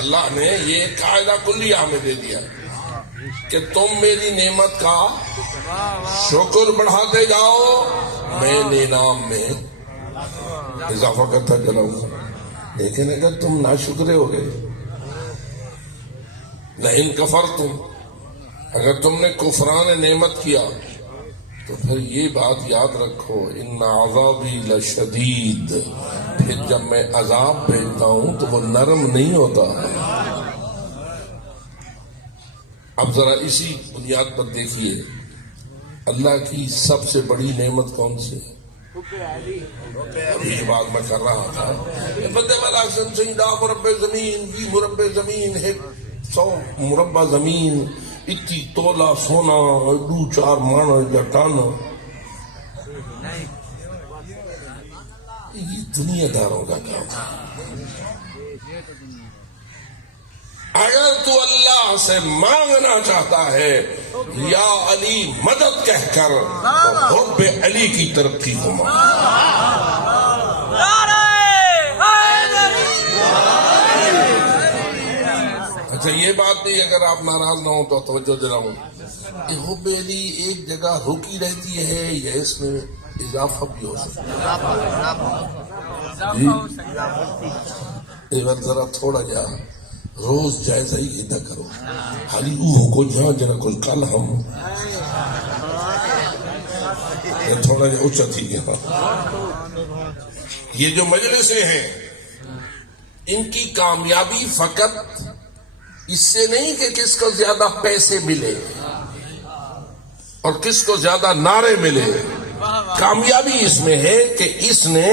اللہ نے یہ قاعدہ کلیہ ہمیں دے دیا ہے کہ تم میری نعمت کا شکر بڑھاتے جاؤ، میں انعام میں اضافہ کرتا چلاؤں گا۔ لیکن اگر تم ناشکرے ہو گئے، لئن کفرتم، اگر تم نے کفران نعمت کیا تو پھر یہ بات یاد رکھو، ان عذابی لشدید، پھر جب میں عذاب بھیجتا ہوں تو وہ نرم نہیں ہوتا۔ اب ذرا اسی بنیاد پر دیکھیے اللہ کی سب سے بڑی نعمت کون سی ہے؟ ابھی یہ بات میں کر رہا تھا، بندے والا سیدہ مربع زمین کی مربع زمین ہے، 100 مربع زمین، اتنی تولا سونا، 2-4 مانا جٹانا، یہ دنیا داروں کا کام ہے۔ اگر تو اللہ سے مانگنا چاہتا ہے یا علی مدد کہہ کر، تو حب علی کی ترقی کو مانگ۔ اچھا یہ بات نہیں، اگر آپ ناراض نہ ہوں تو توجہ دلاؤں، یہ حب علی ایک جگہ رکی رہتی ہے یا اس میں اضافہ بھی ہو سکتا ہے؟ ایک بار ذرا تھوڑا جا روز جائزہ ہی ادا کرو، حالی اوہ کو جہاں جنا کوئی کل ہم تھوڑا جا اچھا تھی گیا۔ یہ جو مجلسیں ہیں ان کی کامیابی فقط اس سے نہیں کہ کس کو زیادہ پیسے ملے اور کس کو زیادہ نعرے ملے، کامیابی اس میں ہے کہ اس نے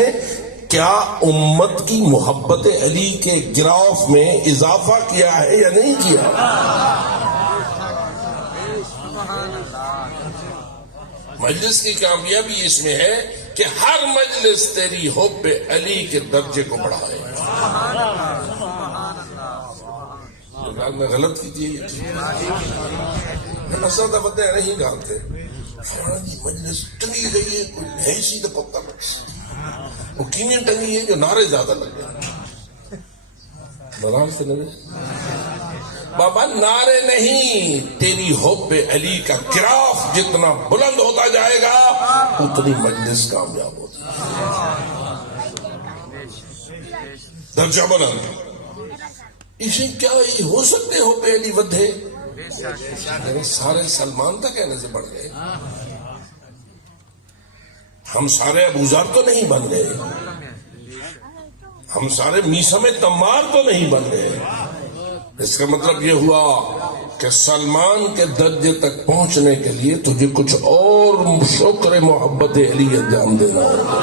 کیا امت کی محبت علی کے گراف میں اضافہ کیا ہے یا نہیں کیا۔ مجلس کی کامیابی اس میں ہے کہ ہر مجلس تیری حب علی کے درجے کو بڑھائے۔ میں غلط کی تھی، اصل تو بندے نہیں جانتے، مجلس ٹنگی گئی ہے، کوئی نہیں سی تو پتہ وہ کیوں ٹنگی ہے جو نعرے زیادہ لگ گئے۔ مرام سے نبی بابا نعرے نہیں، تیری حب علی کا گراف جتنا بلند ہوتا جائے گا اتنی مجلس کامیاب ہوتی ہے۔ درجہ بلند اسے کیا ہی ہو سکتے حب علی ودھے؟ سارے سلمان تک کہنے سے بڑھ گئے، ہم سارے ابو ذر تو نہیں بن گئے، ہم سارے میثم تمار تو نہیں بن گئے۔ اس کا مطلب یہ ہوا کہ سلمان کے درجے تک پہنچنے کے لیے تجھے کچھ اور شکر محبت علی انجام دینا ہوگا۔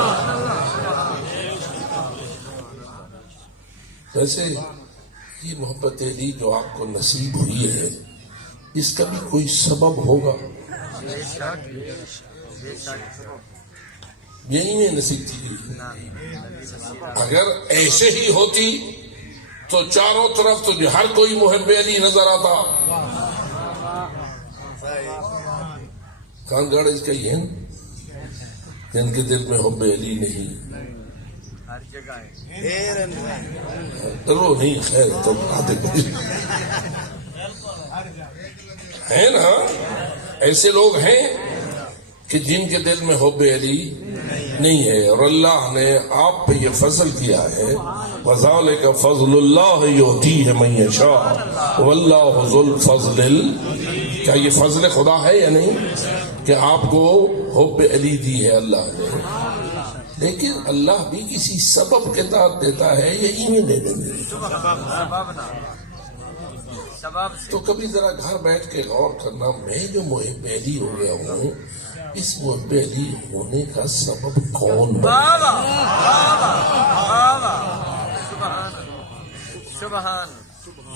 ویسے یہ محبت علی جو آپ کو نصیب ہوئی ہے اس کا بھی کوئی سبب ہوگا، یہی نہیں نصیب تھی۔ اگر ایسے ہی ہوتی تو چاروں طرف تجھے ہر کوئی محب علی نظر آتا۔ کان گاڑ اس کا یہ ہے جن کے دل میں حب علی نہیں، رو نہیں، خیر تو آتے ہے نا، ایسے لوگ ہیں کہ جن کے دل میں حب علی نہیں ہے، اور اللہ نے آپ پہ یہ فضل کیا ہے، وَذَلِكَ فَضْلُ اللَّهِ يُؤْتِيهِ مَن يَشَاءُ وَاللَّهُ ذُو الْفَضْلِ۔ کیا یہ فضل خدا ہے یا نہیں کہ آپ کو حب علی دی ہے اللہ نے؟ لیکن اللہ بھی کسی سبب کے ساتھ دیتا ہے یا ایویں دے دیں گے؟ تو کبھی ذرا گھر بیٹھ کے غور کرنا، میں جو محب علی ہو گیا ہوں اس محب علی ہونے کا سبب کون بنا؟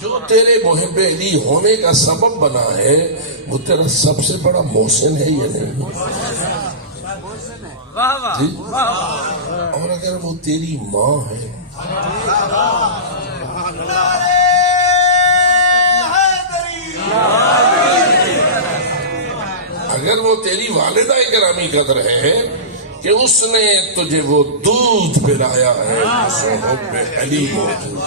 جو تیرے محب علی ہونے کا سبب بنا ہے وہ تیرا سب سے بڑا محسن ہے یا نہیں؟ جی؟ اور اگر وہ تیری ماں ہے، اگر وہ تیری والدہ گرامی قدر ہے کہ اس نے تجھے وہ دودھ پلایا ہے، اس میں حب علی موجود ہے۔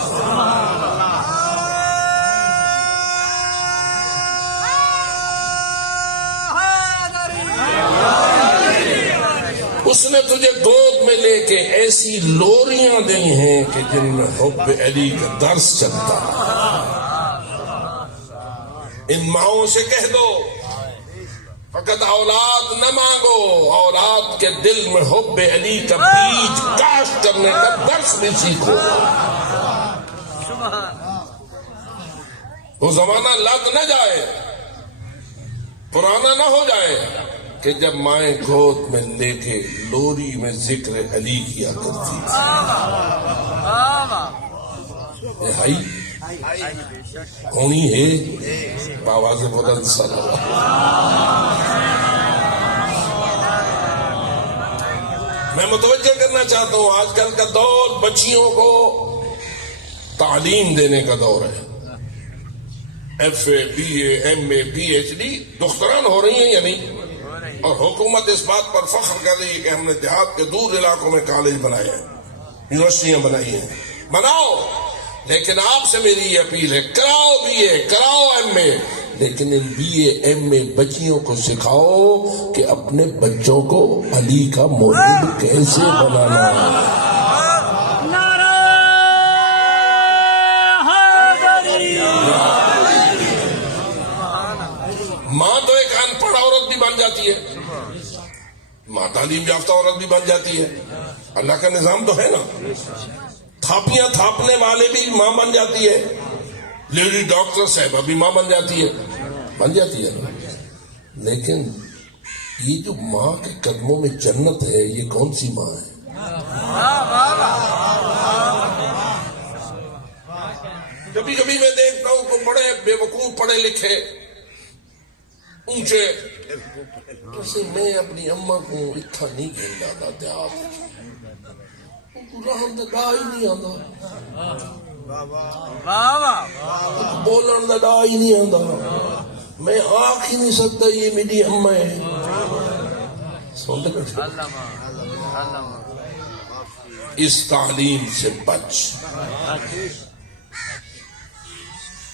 اس نے تجھے گود میں لے کے ایسی لوریاں دی ہیں کہ جن میں حب علی کا درس چلتا ہے. ان ماؤں سے کہہ دو فقط اولاد نہ مانگو، اولاد کے دل میں حب علی کا بیج کاشت کرنے کا درس بھی سیکھو. وہ زمانہ لگ نہ جائے، پرانا نہ ہو جائے کہ جب مائیں گود میں لے کے لوری میں ذکر علی کیا کرتی ہے. ہونی ہے بآواز بلند صلوات. میں متوجہ کرنا چاہتا ہوں، آج کل کا دور بچیوں کو تعلیم دینے کا دور ہے. F A, B A, M A, P H D دختران ہو رہی ہیں یا نہیں؟ اور حکومت اس بات پر فخر کر رہی ہے کہ ہم نے دیہات کے دور علاقوں میں کالج بنائے ہیں، یونیورسٹیاں بنائی ہیں. بناؤ، لیکن آپ سے میری یہ اپیل ہے، کراؤ بی اے، کراؤ ایم اے، لیکن ان بی اے ایم اے بچیوں کو سکھاؤ کہ اپنے بچوں کو علی کا مرید کیسے بنانا ہے. ماں تو ایک ان پڑھ عورت بھی بن جاتی ہے، ماں تعلیم یافتہ عورت بھی بن جاتی ہے. اللہ کا نظام تو ہے نا. تھاپیاں تھاپنے والے بھی ماں بن جاتی ہے، لیڈی ڈاکٹر صاحبہ بھی ماں بن جاتی ہے نا. لیکن یہ جو ماں کے قدموں میں جنت ہے، یہ کون سی ماں ہے؟ کبھی کبھی میں دیکھتا ہوں کہ بڑے بے وقوف پڑھے لکھے اونچے، اسے میں اپنی اماں کو اتنا نہیں کہہ جاتا دیہات رحم دا ڈا ہی نہیں آتا، بولن دا ڈا ہی نہیں آتا. میں آنکھ ہی نہیں سکتا یہ میری اماں ہے. اس تعلیم سے بچ.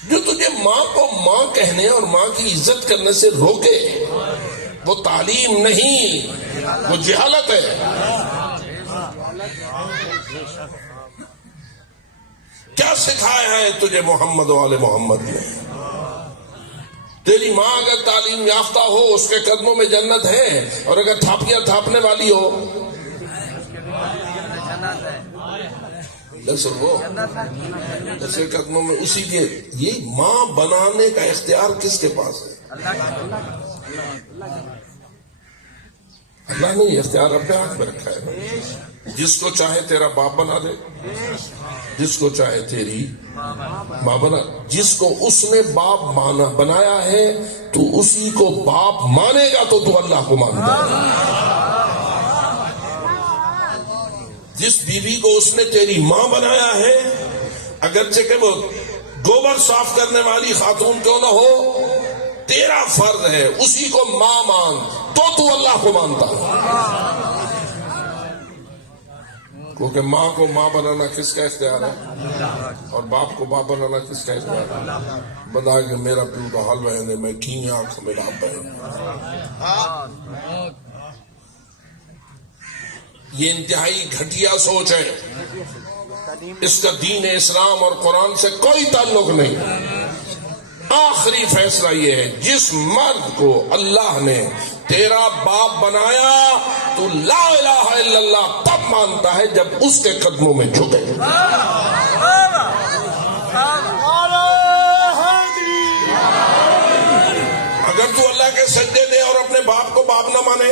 جو تجھے ماں کو ماں کہنے اور ماں کی عزت کرنے سے روکے وہ تعلیم نہیں، وہ جہالت ہے. کیا سکھایا ہے تجھے محمد و آل محمد نے؟ تیری ماں اگر تعلیم یافتہ ہو اس کے قدموں میں جنت ہے، اور اگر تھاپیاں تھاپنے والی ہو اس کے قدموں میں اسی کے. یہ ماں بنانے کا اختیار کس کے پاس ہے؟ اللہ نے یہ اختیار اپنے ہاتھ میں رکھا ہے. جس کو چاہے تیرا باپ بنا دے، جس کو چاہے تیری ماں بنا. جس کو اس نے باپ بنایا ہے تو اسی کو باپ مانے گا تو اللہ کو مانتا ہے. جس بیوی کو اس نے تیری ماں بنایا ہے، اگرچہ کہ وہ گوبر صاف کرنے والی خاتون کیوں نہ ہو، تیرا فرض ہے اسی کو ماں مان تو اللہ کو مانتا ہے. کیونکہ ماں کو ماں بنانا کس کا اختیار ہے، اور باپ کو باپ بنانا کس کا اختیار ہے؟ بتا کہ میرا پیو تو حل بہن ہے، میں کی آنکھ میرا بہن. یہ انتہائی گھٹیا سوچ ہے. اس کا دین اسلام اور قرآن سے کوئی تعلق نہیں. آخری فیصلہ یہ ہے، جس مرد کو اللہ نے تیرا باپ بنایا تو لا الہ الا اللہ تب مانتا ہے جب اس کے قدموں میں جھکے. اگر تو اللہ کے سجدے دے اور اپنے باپ کو باپ نہ مانے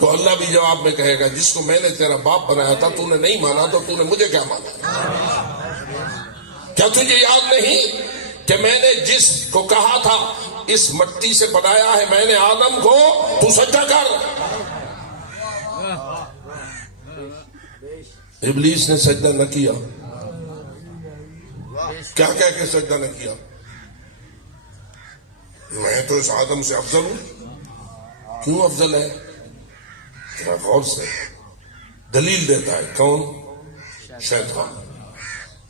تو اللہ بھی جواب میں کہے گا، جس کو میں نے تیرا باپ بنایا تھا تو نے نہیں مانا تو تو نے مجھے کیا مانا؟ کیا تجھے یاد نہیں کہ میں نے جس کو کہا تھا اس مٹی سے بنایا ہے میں نے آدم کو، تو سجدہ کر. ابلیس نے سجدہ نہ کیا. کیا کہہ کے سجدہ نہ کیا؟ میں تو اس آدم سے افضل ہوں. کیوں افضل ہے؟ ذرا غور سے دلیل دیتا ہے. کون؟ شیطان.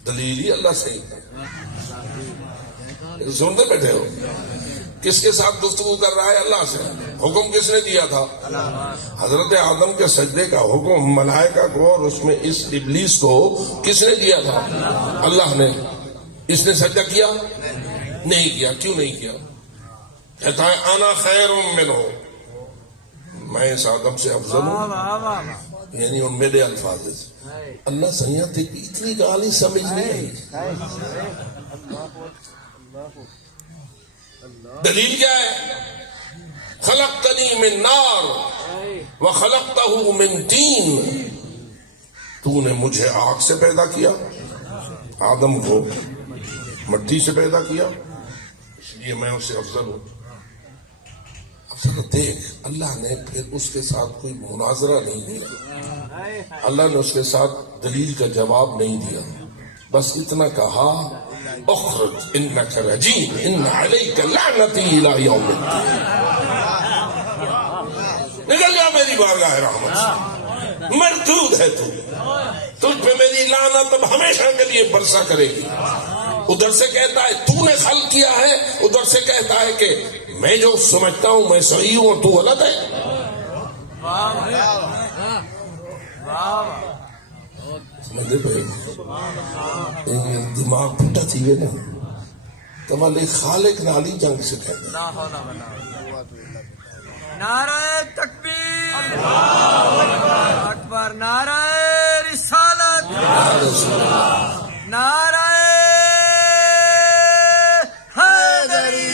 دلیل ہی اللہ سے ہی ہے. سنتے بیٹھے ہو کس کے ساتھ گفتگو کر رہا ہے؟ اللہ سے. حکم کس نے دیا تھا؟ حضرت آدم کے سجدے کا حکم ملائکہ کو اور اس میں اس ابلیس کو کس نے دیا تھا؟ اللہ نے. اس نے سجدہ کیا؟ نہیں کیا. کیوں نہیں کیا؟ کہتا ہے انا خیر منہ، میں اس آدم سے افضل ہوں. یعنی ان میرے الفاظ سے اللہ سیاں تھی کہ اتنی گالی سمجھ نہیں آئی. دلیل کیا ہے؟ خلقتنی من نار وخلقتہ من طین، تو نے مجھے آگ سے پیدا کیا، آدم کو مٹی سے پیدا کیا، اس لیے میں اس سے افضل ہوں. اب ذرا دیکھ، اللہ نے پھر اس کے ساتھ کوئی مناظرہ نہیں دیا، اللہ نے اس کے ساتھ دلیل کا جواب نہیں دیا، بس اتنا کہا اخرج انک رجیم ان علیک لعنتی الی یوم الدین. نکل جا میری بارگاہ رحمت سے، مردود ہے تو، تجھ پہ میری لعنت اب ہمیشہ کے لیے برسا کرے گی. ادھر سے کہتا ہے تو نے خلق کیا ہے، ادھر سے کہتا ہے کہ میں جو سمجھتا ہوں میں صحیح ہوں اور تو غلط ہے. سمجھے بھائی؟ دماغ پھٹا تھی گئے نا تمہارے خالق نالی جنگ سے کہنا. نعرہ تکبیر، اکبر، نعرہ رسالت، نعرہ حیدری.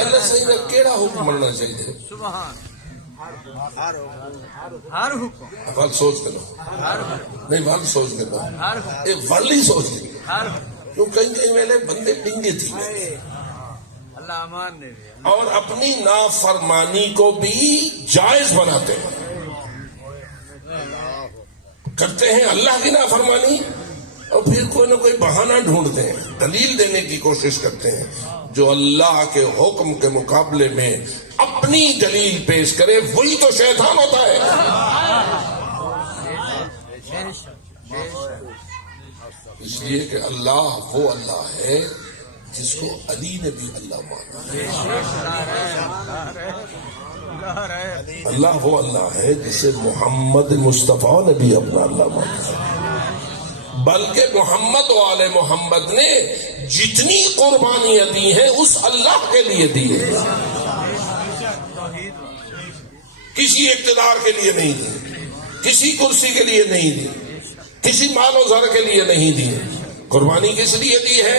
اللہ صحیح میں کیڑا حکم مننا چاہیے؟ سبحان ہر حکم، ول سوچ کے لو، نہیں ول سوچ کے لو، ولی سوچ کے کیوں کہیں کہیں ویلے بندے ڈنگے تھی اللہ امان نے اور اپنی نافرمانی کو بھی جائز بناتے ہیں، کرتے ہیں اللہ کی نافرمانی اور پھر کوئی نہ کوئی بہانہ ڈھونڈتے ہیں، دلیل دینے کی کوشش کرتے ہیں. جو اللہ کے حکم کے مقابلے میں اپنی دلیل پیش کرے وہی تو شیطان ہوتا ہے. اس لیے کہ اللہ وہ اللہ ہے جس کو علی نے بھی اللہ مانا. اللہ وہ اللہ ہے جسے محمد مصطفیٰ نے بھی اپنا اللہ مانا. بلکہ محمد و آل محمد نے جتنی قربانیاں دی ہیں اس اللہ کے لیے دی ہیں، کسی اقتدار کے لیے نہیں دی، کسی کرسی کے لیے نہیں دی، کسی مال و زر کے لیے نہیں دی. قربانی کس لیے دی ہے؟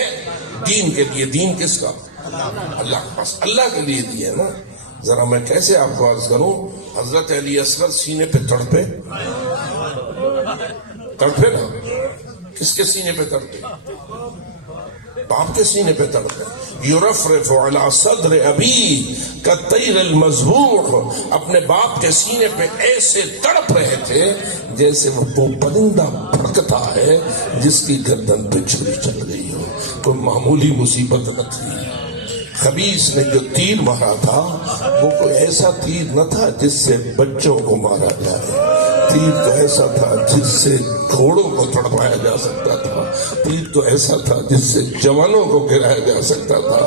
دین کے لیے. دین کس کا؟ اللہ کے پاس، اللہ کے لیے دی ہے نا. ذرا میں کیسے آپ کو عرض کروں، حضرت علی اصغر سینے پہ تڑپے نا. کس کے سینے پہ تڑپے؟ باپ کے سینے پہ تڑپے. یرفرف علی صدر ابی کالطیر المذبوح، اپنے باپ کے سینے پہ ایسے تڑپ رہے تھے جیسے وہ پرندہ بھڑکتا ہے جس کی گردن پہ چھری چل گئی ہو. کوئی معمولی مصیبت نہ تھی. خبیث نے جو تیر مارا تھا وہ کوئی ایسا تیر نہ تھا جس سے بچوں کو مارا جائے. تیر تو ایسا تھا جس سے گھوڑوں کو تڑپایا جا سکتا تھا. تیر تو ایسا تھا جس سے جوانوں کو گرایا جا سکتا تھا.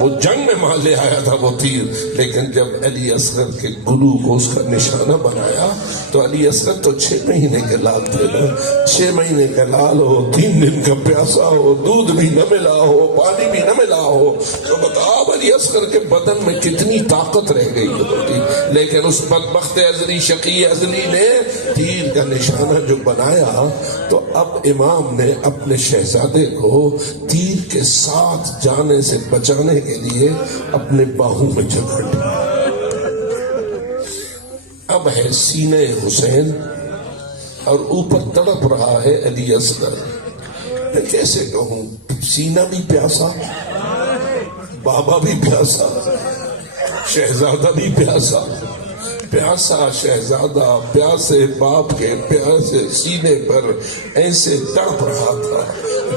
وہ جنگ میں مار لے آیا تھا وہ تیر. لیکن جب علی اصغر کے گلو کو اس کا نشانہ بنایا تو علی اصغر تو 6 مہینے کے لال تھے نا. 6 مہینے کا لال ہو، 3 دن کا پیاسا ہو، دودھ بھی نہ ملا ہو، پانی بھی نہ ملا ہو، تو بتاؤ علی اصغر کے بدن میں کتنی طاقت رہ گئی ہوتی. لیکن اس بدبخت ازلی شقی ازلی نے تیر کا نشانہ جو بنایا تو اب امام نے اپنے شہزادے کو تیر کے ساتھ جانے سے بچانے کے لیے اپنے باہوں میں جکڑ لیا. اب ہے سینے حسین اور اوپر تڑپ رہا ہے علی اصغر. میں کیسے کہوں، سینہ بھی پیاسا، بابا بھی پیاسا، شہزادہ بھی پیاسا. پیاسا شہزادہ پیاسے باپ کے پیاسے سینے پر ایسے تڑپ رہا تھا.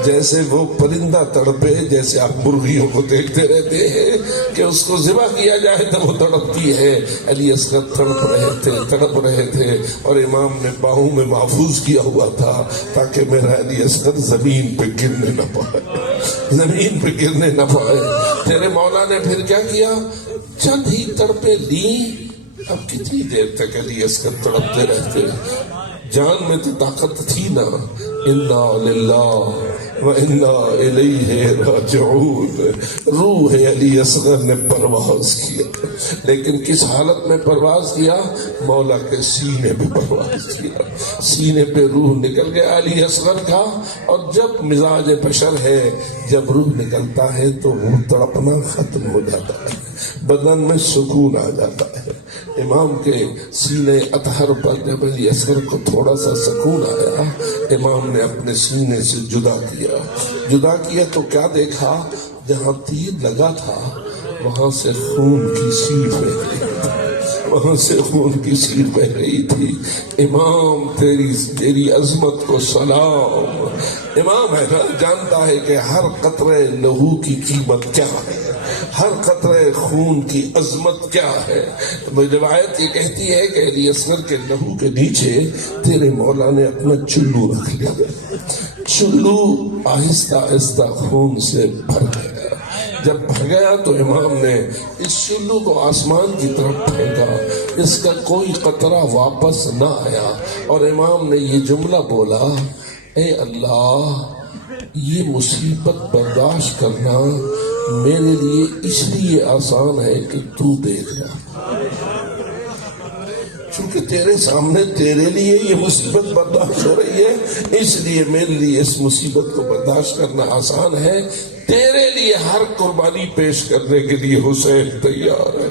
جیسے وہ پرندہ تڑپے، جیسے آپ مرغیوں کو دیکھتے رہتے ہیں کہ اس کو ذبح کیا جائے تو وہ تڑپتی ہے، علی اصغر تڑپ رہے تھے اور امام نے باہوں میں محفوظ کیا ہوا تھا تاکہ میرا علی اصغر زمین پہ گرنے نہ پائے، تیرے مولا نے پھر کیا کیا؟ چند ہی تڑپے لی. اب کتنی دیر تک علی اصغر تڑپتے رہتے؟ جان میں تو طاقت تھی نا. انا للہ و انا الیہ راجعون. روح علی اصغر نے پرواز کیا، لیکن کس حالت میں پرواز کیا؟ مولا کے سینے پہ پرواز کیا. سینے پہ روح نکل گیا علی اصغر کا. اور جب مزاج بشر ہے، جب روح نکلتا ہے تو وہ تڑپنا ختم ہو جاتا ہے، بدن میں سکون آ جاتا ہے. امام کے سینے اطہر پر جب علی اصغر کو تھوڑا سا سکون آیا، امام نے اپنے سینے سے جدا کیا تو کیا دیکھا؟ جہاں تیر لگا تھا وہاں سے خون کی سیر بہ رہی تھی. امام تیری عظمت کو سلام. امام ہے نا، جانتا ہے کہ ہر قطرے لہو کی قیمت کیا ہے، ہر قطرے خون کی عظمت کیا ہے. روایت یہ کہتی ہے کہ علی اصغر کے لہو کے نیچے تیرے مولا نے اپنا چلو رکھ لیا. چلو آہستہ آہستہ خون سے بھر گیا. جب بھر گیا تو امام نے اس چلو کو آسمان کی طرف پھینکا، اس کا کوئی قطرہ واپس نہ آیا. اور امام نے یہ جملہ بولا، اے اللہ، یہ مصیبت برداشت کرنا میرے لیے اس لیے آسان ہے کہ تو دیکھ رہا، چونکہ تیرے سامنے تیرے لیے یہ مصیبت برداشت ہو رہی ہے، اس لیے میرے لیے اس مصیبت کو برداشت کرنا آسان ہے. تیرے لیے ہر قربانی پیش کرنے کے لیے حسین تیار ہے.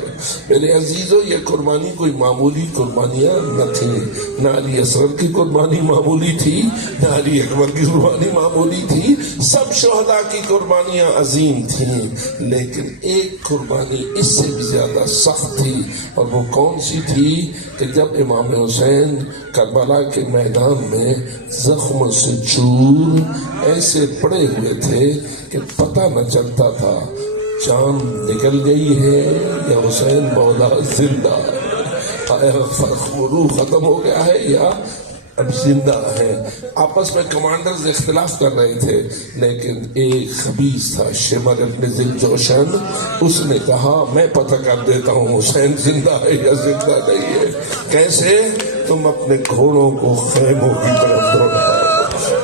میرے عزیزو، یہ قربانی کوئی معمولی قربانیاں نہ تھیں. نہ علی اصغر کی قربانی معمولی تھی، نہ علی اکبر کی قربانی معمولی تھی. سب شہداء کی قربانیاں عظیم تھیں، لیکن ایک قربانی اس سے بھی زیادہ سخت تھی. اور وہ کون سی تھی؟ کہ جب امام حسین کربلا کے میدان میں زخم سے چور ایسے پڑے ہوئے تھے کہ پتہ نہ چلتا تھا جان نکل گئی ہے یا حسین مولا زندہ ہے، روح ختم ہو گیا ہے یا اب زندہ ہے. آپس میں کمانڈرز اختلاف کر رہے تھے، لیکن ایک خبیث تھا شمر ابن ذوالجوشن، اس نے کہا میں پتہ کر دیتا ہوں حسین زندہ ہے یا زندہ نہیں ہے. کیسے؟ تم اپنے گھوڑوں کو خیموں کی طرف دوڑاؤ،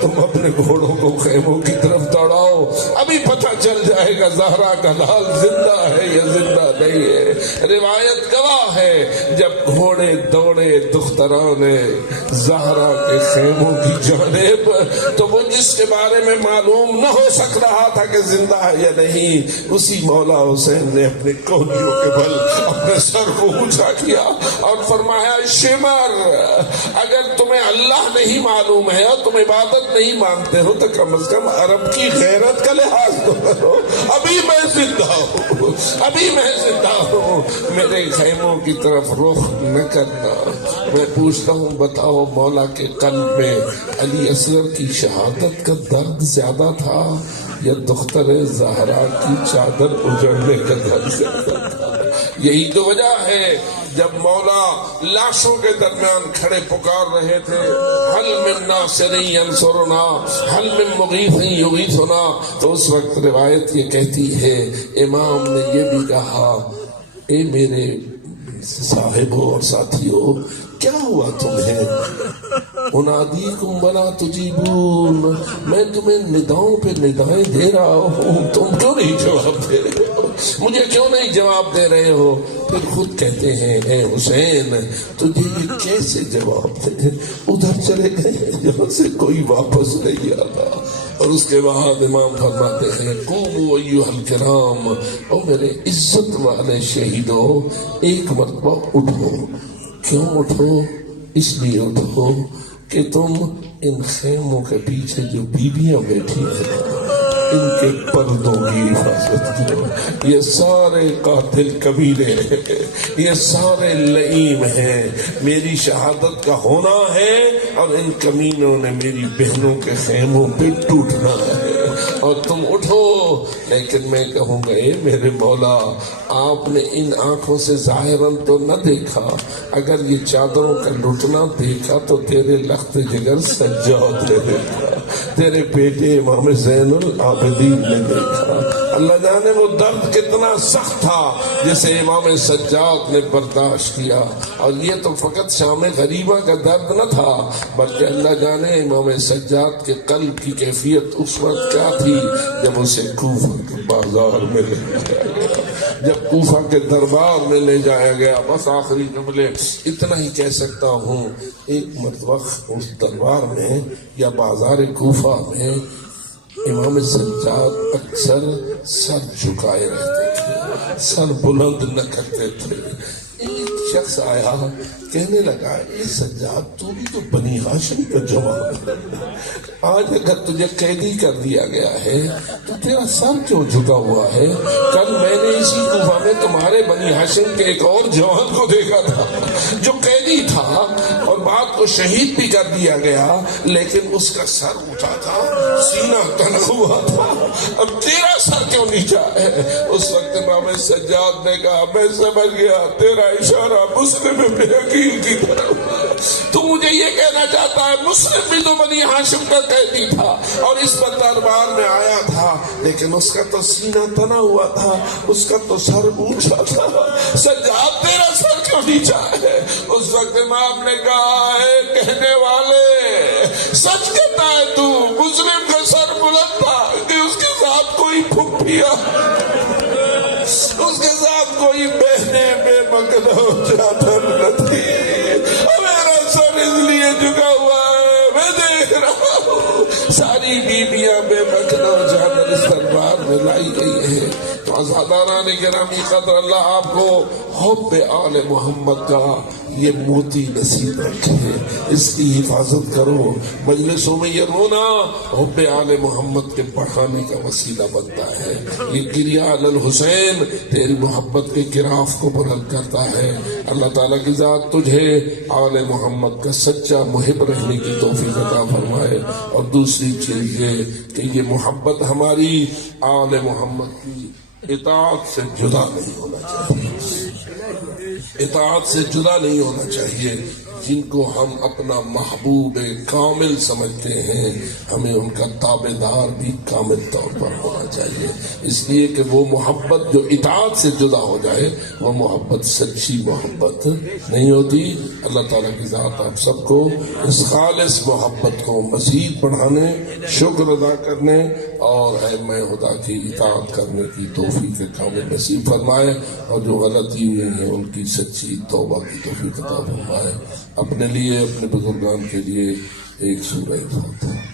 تم اپنے گھوڑوں کو خیموں کی طرف دوڑاؤ، ابھی پتہ چل جائے گا زہرا کا لال زندہ ہے یا زندہ نہیں ہے. روایت گواہ ہے جب گھوڑے دوڑے دختران زہرا کے خیموں کی جانب، تو وہ جس کے بارے میں معلوم نہ ہو سک رہا تھا کہ زندہ ہے یا نہیں، اسی مولا حسین نے اپنے کوہنیوں کے بل اپنے سر کو اونچا کیا اور فرمایا، شمر، اگر تمہیں اللہ نہیں معلوم ہے اور تم عبادت نہیں مانتے ہو تو کم از کم عرب کی غیرت کا لحاظ تو کرو. ابھی میں زندہ ہوں، میرے خیموں کی طرف رخ نہ کرنا. میں پوچھتا ہوں، بتاؤ مولا کے قلب میں علی اصغر کی شہادت کا درد زیادہ تھا یا دختر زہرا کی چادر اجڑنے کا درد زیادہ تھا؟ یہی تو وجہ ہے جب مولا لاشوں کے درمیان کھڑے پکار رہے تھے، حل من ناصر ینصرنا، حل من مغیث یغیثنا، تو اس وقت روایت یہ کہتی ہے امام نے یہ بھی کہا، اے میرے صاحبوں اور ساتھیوں، کیا ہوا تمہیں؟ انادیکم ولا تجیبون، میں تمہیں نداؤں پہ ندائیں دے رہا ہوں، تم کیوں نہیں جواب دے رہے ہو؟ مجھے کیوں نہیں جواب دے رہے ہو؟ پھر خود کہتے ہیں، اے حسین، تجھے یہ کیسے جواب دے؟ ادھر چلے گئے جہاں سے کوئی واپس نہیں آتا. اور اس کے بعد امام فرماتے ہیں، قوموا ایھا الکرام، او میرے عزت والے شہیدوں، ایک مرتبہ اٹھو. کیوں اٹھو؟ اس لیے اٹھو کہ تم ان خیموں کے پیچھے جو بیویاں بیٹھی ہیں ان کے پردوں کی حفاظت کرو. یہ سارے قاتل کبیرے ہیں، یہ سارے لئیم ہیں. میری شہادت کا ہونا ہے اور ان کمینوں نے میری بہنوں کے خیموں پہ ٹوٹنا ہے. اور تم اٹھو، لیکن میں کہوں گا اے میرے مولا آپ نے ان آنکھوں سے ظاہراً تو نہ دیکھا، اگر یہ چادروں کا لٹنا دیکھا تو تیرے لخت جگر سجاد نے دیکھا، تیرے بیٹے امام زین العابدین نے دیکھا۔ اللہ جانے وہ درد کتنا سخت تھا جسے امام سجاد نے برداشت کیا، اور یہ تو فقط شام غریبہ کا درد نہ تھا، بلکہ اللہ جانے امام سجاد کے قلب کی کیفیت اس وقت کیا تھی جب اسے کوفہ کے بازار میں لے جایا گیا، جب کوفہ کے دربار میں لے جایا گیا۔ بس آخری جملے اتنا ہی کہہ سکتا ہوں، ایک مرتبہ اس دربار میں یا بازار کوفہ میں امام سجاد اکثر سر جھکائے رہتے تھے، سر بلند نہ کرتے تھے۔ ایک شخص آیا کہنے لگا اے سجاد تو بھی تو بنی ہاشم کا جوان، آج اگر تجھے قیدی کر دیا گیا ہے تو تیرا سر کیوں جھکا ہوا ہے؟ کل میں نے اسی کوفہ میں تمہارے بنی ہاشم کے ایک اور جوان کو دیکھا تھا جو قیدی تھا اور بعد کو شہید بھی کر دیا گیا، لیکن اس کا سر اونچا تھا، سینہ تنگ ہوا تھا، اب تیرا سر کیوں نیچا ہے؟ اس وقت امام سجاد نے کہا میں سمجھ گیا تیرا اشارہ مسلم ابن عقیل کی طرف، تو مجھے یہ کہنا چاہتا ہے مسلم بھی تو بنی ہاشم کا قیدی تھا اور اس پر دربار میں آیا تھا، لیکن اس کا تو سینہ تنا ہوا تھا، اس کا تو سر اونچا تھا، سجاد تیرا سر کیوں نیچا ہے؟ اس وقت امام نے کہا اے کہنے والے سچ کہتا ہے تو، مسلم کا سر بلند تھا کہ اس کے ساتھ کوئی پھپھیا، اس کے ساتھ کوئی بہنے بے مقدو چادر نہ تھی، میرا سر اس لیے جھکا ہوا ہے میں دیکھ رہا ہوں ساری بیویاں بے مقدو چادر اس دربار میں لائی گئی ہے۔ تو عزاداران گرامی قدر اللہ آپ کو حب آل محمد کا یہ موتی نصیب رکھے، اس کی حفاظت کرو۔ مجلسوں میں یہ رونا حب آل محمد کے بڑھانے کا وسیلہ بنتا ہے، یہ گریہ علی الحسین تیری محبت کے گراف کو بلند کرتا ہے۔ اللہ تعالیٰ کی ذات تجھے آل محمد کا سچا محب رہنے کی توفیق عطا فرمائے، اور دوسری چیز یہ کہ یہ محبت ہماری آل محمد کی اطاعت سے جدا نہیں ہونا چاہیے، اطاعت سے جدا نہیں ہونا چاہیے۔ جن کو ہم اپنا محبوب کامل سمجھتے ہیں ہمیں ان کا تابع دار بھی کامل طور پر ہونا چاہیے، اس لیے کہ وہ محبت جو اطاعت سے جدا ہو جائے وہ محبت سچی محبت نہیں ہوتی۔ اللہ تعالیٰ کی ذات آپ سب کو اس خالص محبت کو مزید بڑھانے، شکر ادا کرنے اور اے خدا کی اطاعت کرنے کی توفیق کامل نصیب فرمائے، اور جو غلطی ہوئی ہیں ان کی سچی توبہ کی توفیق عطا فرمائے۔ اپنے لیے اپنے بزرگان کے لیے ایک سورہ فاتحہ۔